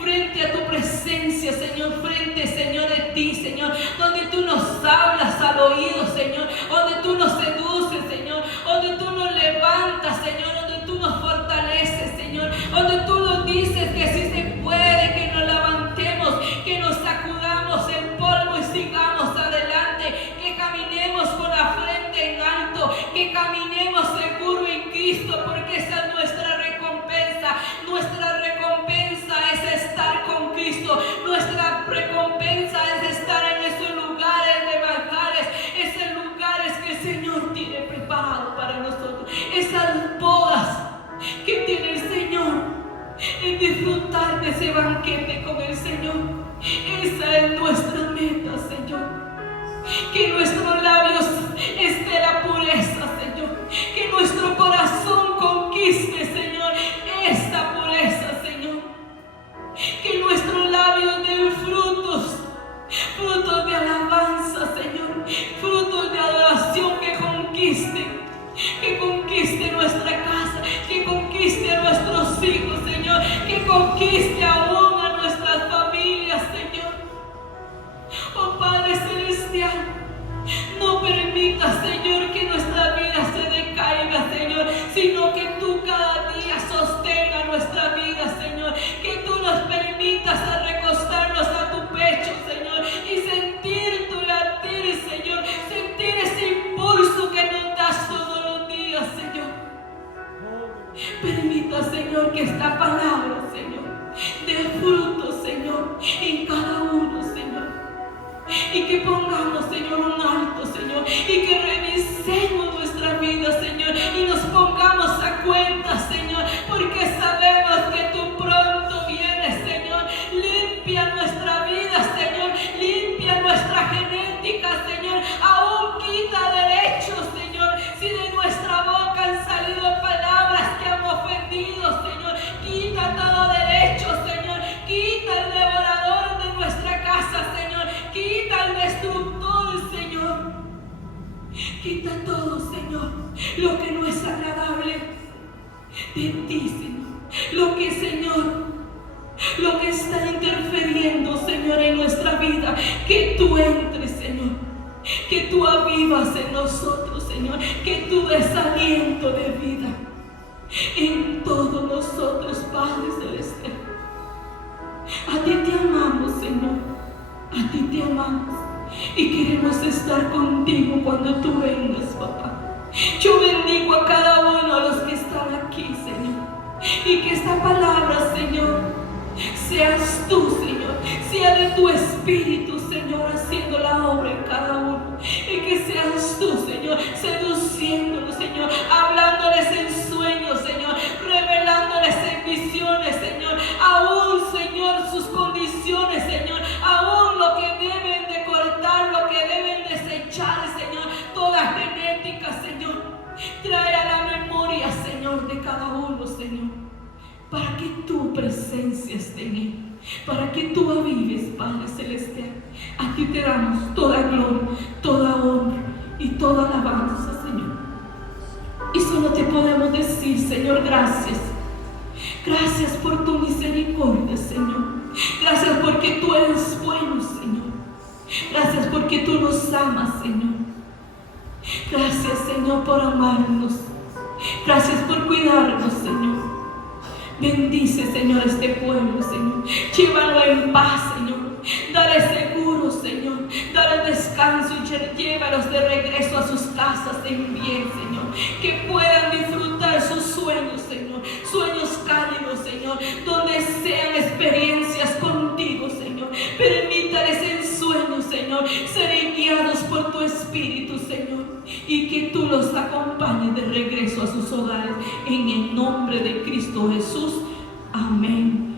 frente a tu presencia, Señor, frente, Señor, de ti, Señor, donde tú nos hablas al oído, Señor, donde tú nos seduces, Señor, donde tú nos levantas, Señor, donde tú nos fortaleces, Señor, donde tú nos dices que sí se puede, que nos levantemos, que nos sacudamos el polvo y sigamos adelante, que caminemos con la frente en alto, que caminemos seguro en Cristo, porque esa es nuestra recompensa. Nuestra recompensa es estar con Cristo, nuestra recompensa es estar en esos lugares de manjares, esos lugares que el Señor tiene preparado para nosotros, esas bodas que tiene el Señor, en disfrutar de ese banquete con el Señor. Esa es nuestra meta, Señor, que en nuestros labios esté la pureza, Señor, que nuestro corazón conquiste, Señor, esta pureza, Señor, que nuestros labios den frutos de alabanza, Señor, frutos de adoración, que conquiste nuestra casa, que conquiste a nuestros hijos, Señor, que conquiste aún a nuestras familias, Señor. Oh Padre Celestial, no permita, Señor, que nuestra vida se decaiga, Señor, sino que tú cada día sostenga nuestra vida, Señor, que tú nos permitas a recostarnos a tu pecho, Señor, y sentir tu latir, Señor, sentir ese impulso que nos das todos los días, Señor. Permita, Señor, que esta palabra, Señor, dé fruto, Señor, en cada uno, Señor. Y que pongamos, Señor, un alto, Señor, y que revisemos nuestra vida, Señor, y nos pongamos a cuenta, Señor, porque sabemos que tú pronto vienes, Señor. Limpia nuestra vida, Señor, limpia nuestra genética, Señor, aún quita derechos, Señor, si de nuestra boca han salido palabras que han ofendido, Señor, quita todo derecho, Señor, quita el devorador de nuestra casa, Señor, quita el destructor, Señor, quita todo, Señor, lo que no es agradable de ti, Señor, lo que, Señor, lo que está interfiriendo, Señor, en nuestra vida, que tú entres, Señor, que tú avivas en nosotros, Señor, que tú des aliento de vida en todos nosotros, Padre Celestial. A ti te amamos, Señor, a ti te amamos y queremos estar contigo cuando tú vengas, papá. Yo bendigo a cada uno de los que están aquí, Señor, y que esta palabra, Señor, seas tú, Señor, sea de tu Espíritu, Señor, haciendo la obra en cada uno, y que seas tú, Señor, seduciéndolos, Señor, hablándoles en sueños, Señor, revelándoles en visiones, Señor, aún, Señor, sus condiciones, Señor, aún lo que deben de cortar, lo que deben desechar, Señor, toda genética, Señor, trae a la memoria, Señor, de cada uno, Señor, para que tu presencia esté en él, para que tú avives, Padre Celestial. A ti te damos toda gloria, toda honra y toda alabanza, Señor. Y solo te podemos decir, Señor, gracias. Gracias por tu misericordia, Señor. Gracias porque tú eres bueno, Señor. Gracias porque tú nos amas, Señor. Gracias, Señor, por amarnos. Gracias por cuidarnos, Señor. Bendice, Señor, este pueblo, Señor. Llévalo en paz, Señor. Dale seguro, Señor. Dale descanso y llévalos de regreso a sus casas en bien, Señor. Que puedan disfrutar sus sueños, Señor. Sueños cálidos, Señor. Donde sean experiencias contigo, Señor. Permítales en sueños, Señor, ser guiados por tu Espíritu, Señor. Y que tú los acompañes de regreso a sus hogares. En el nombre de Cristo Jesús. Amén.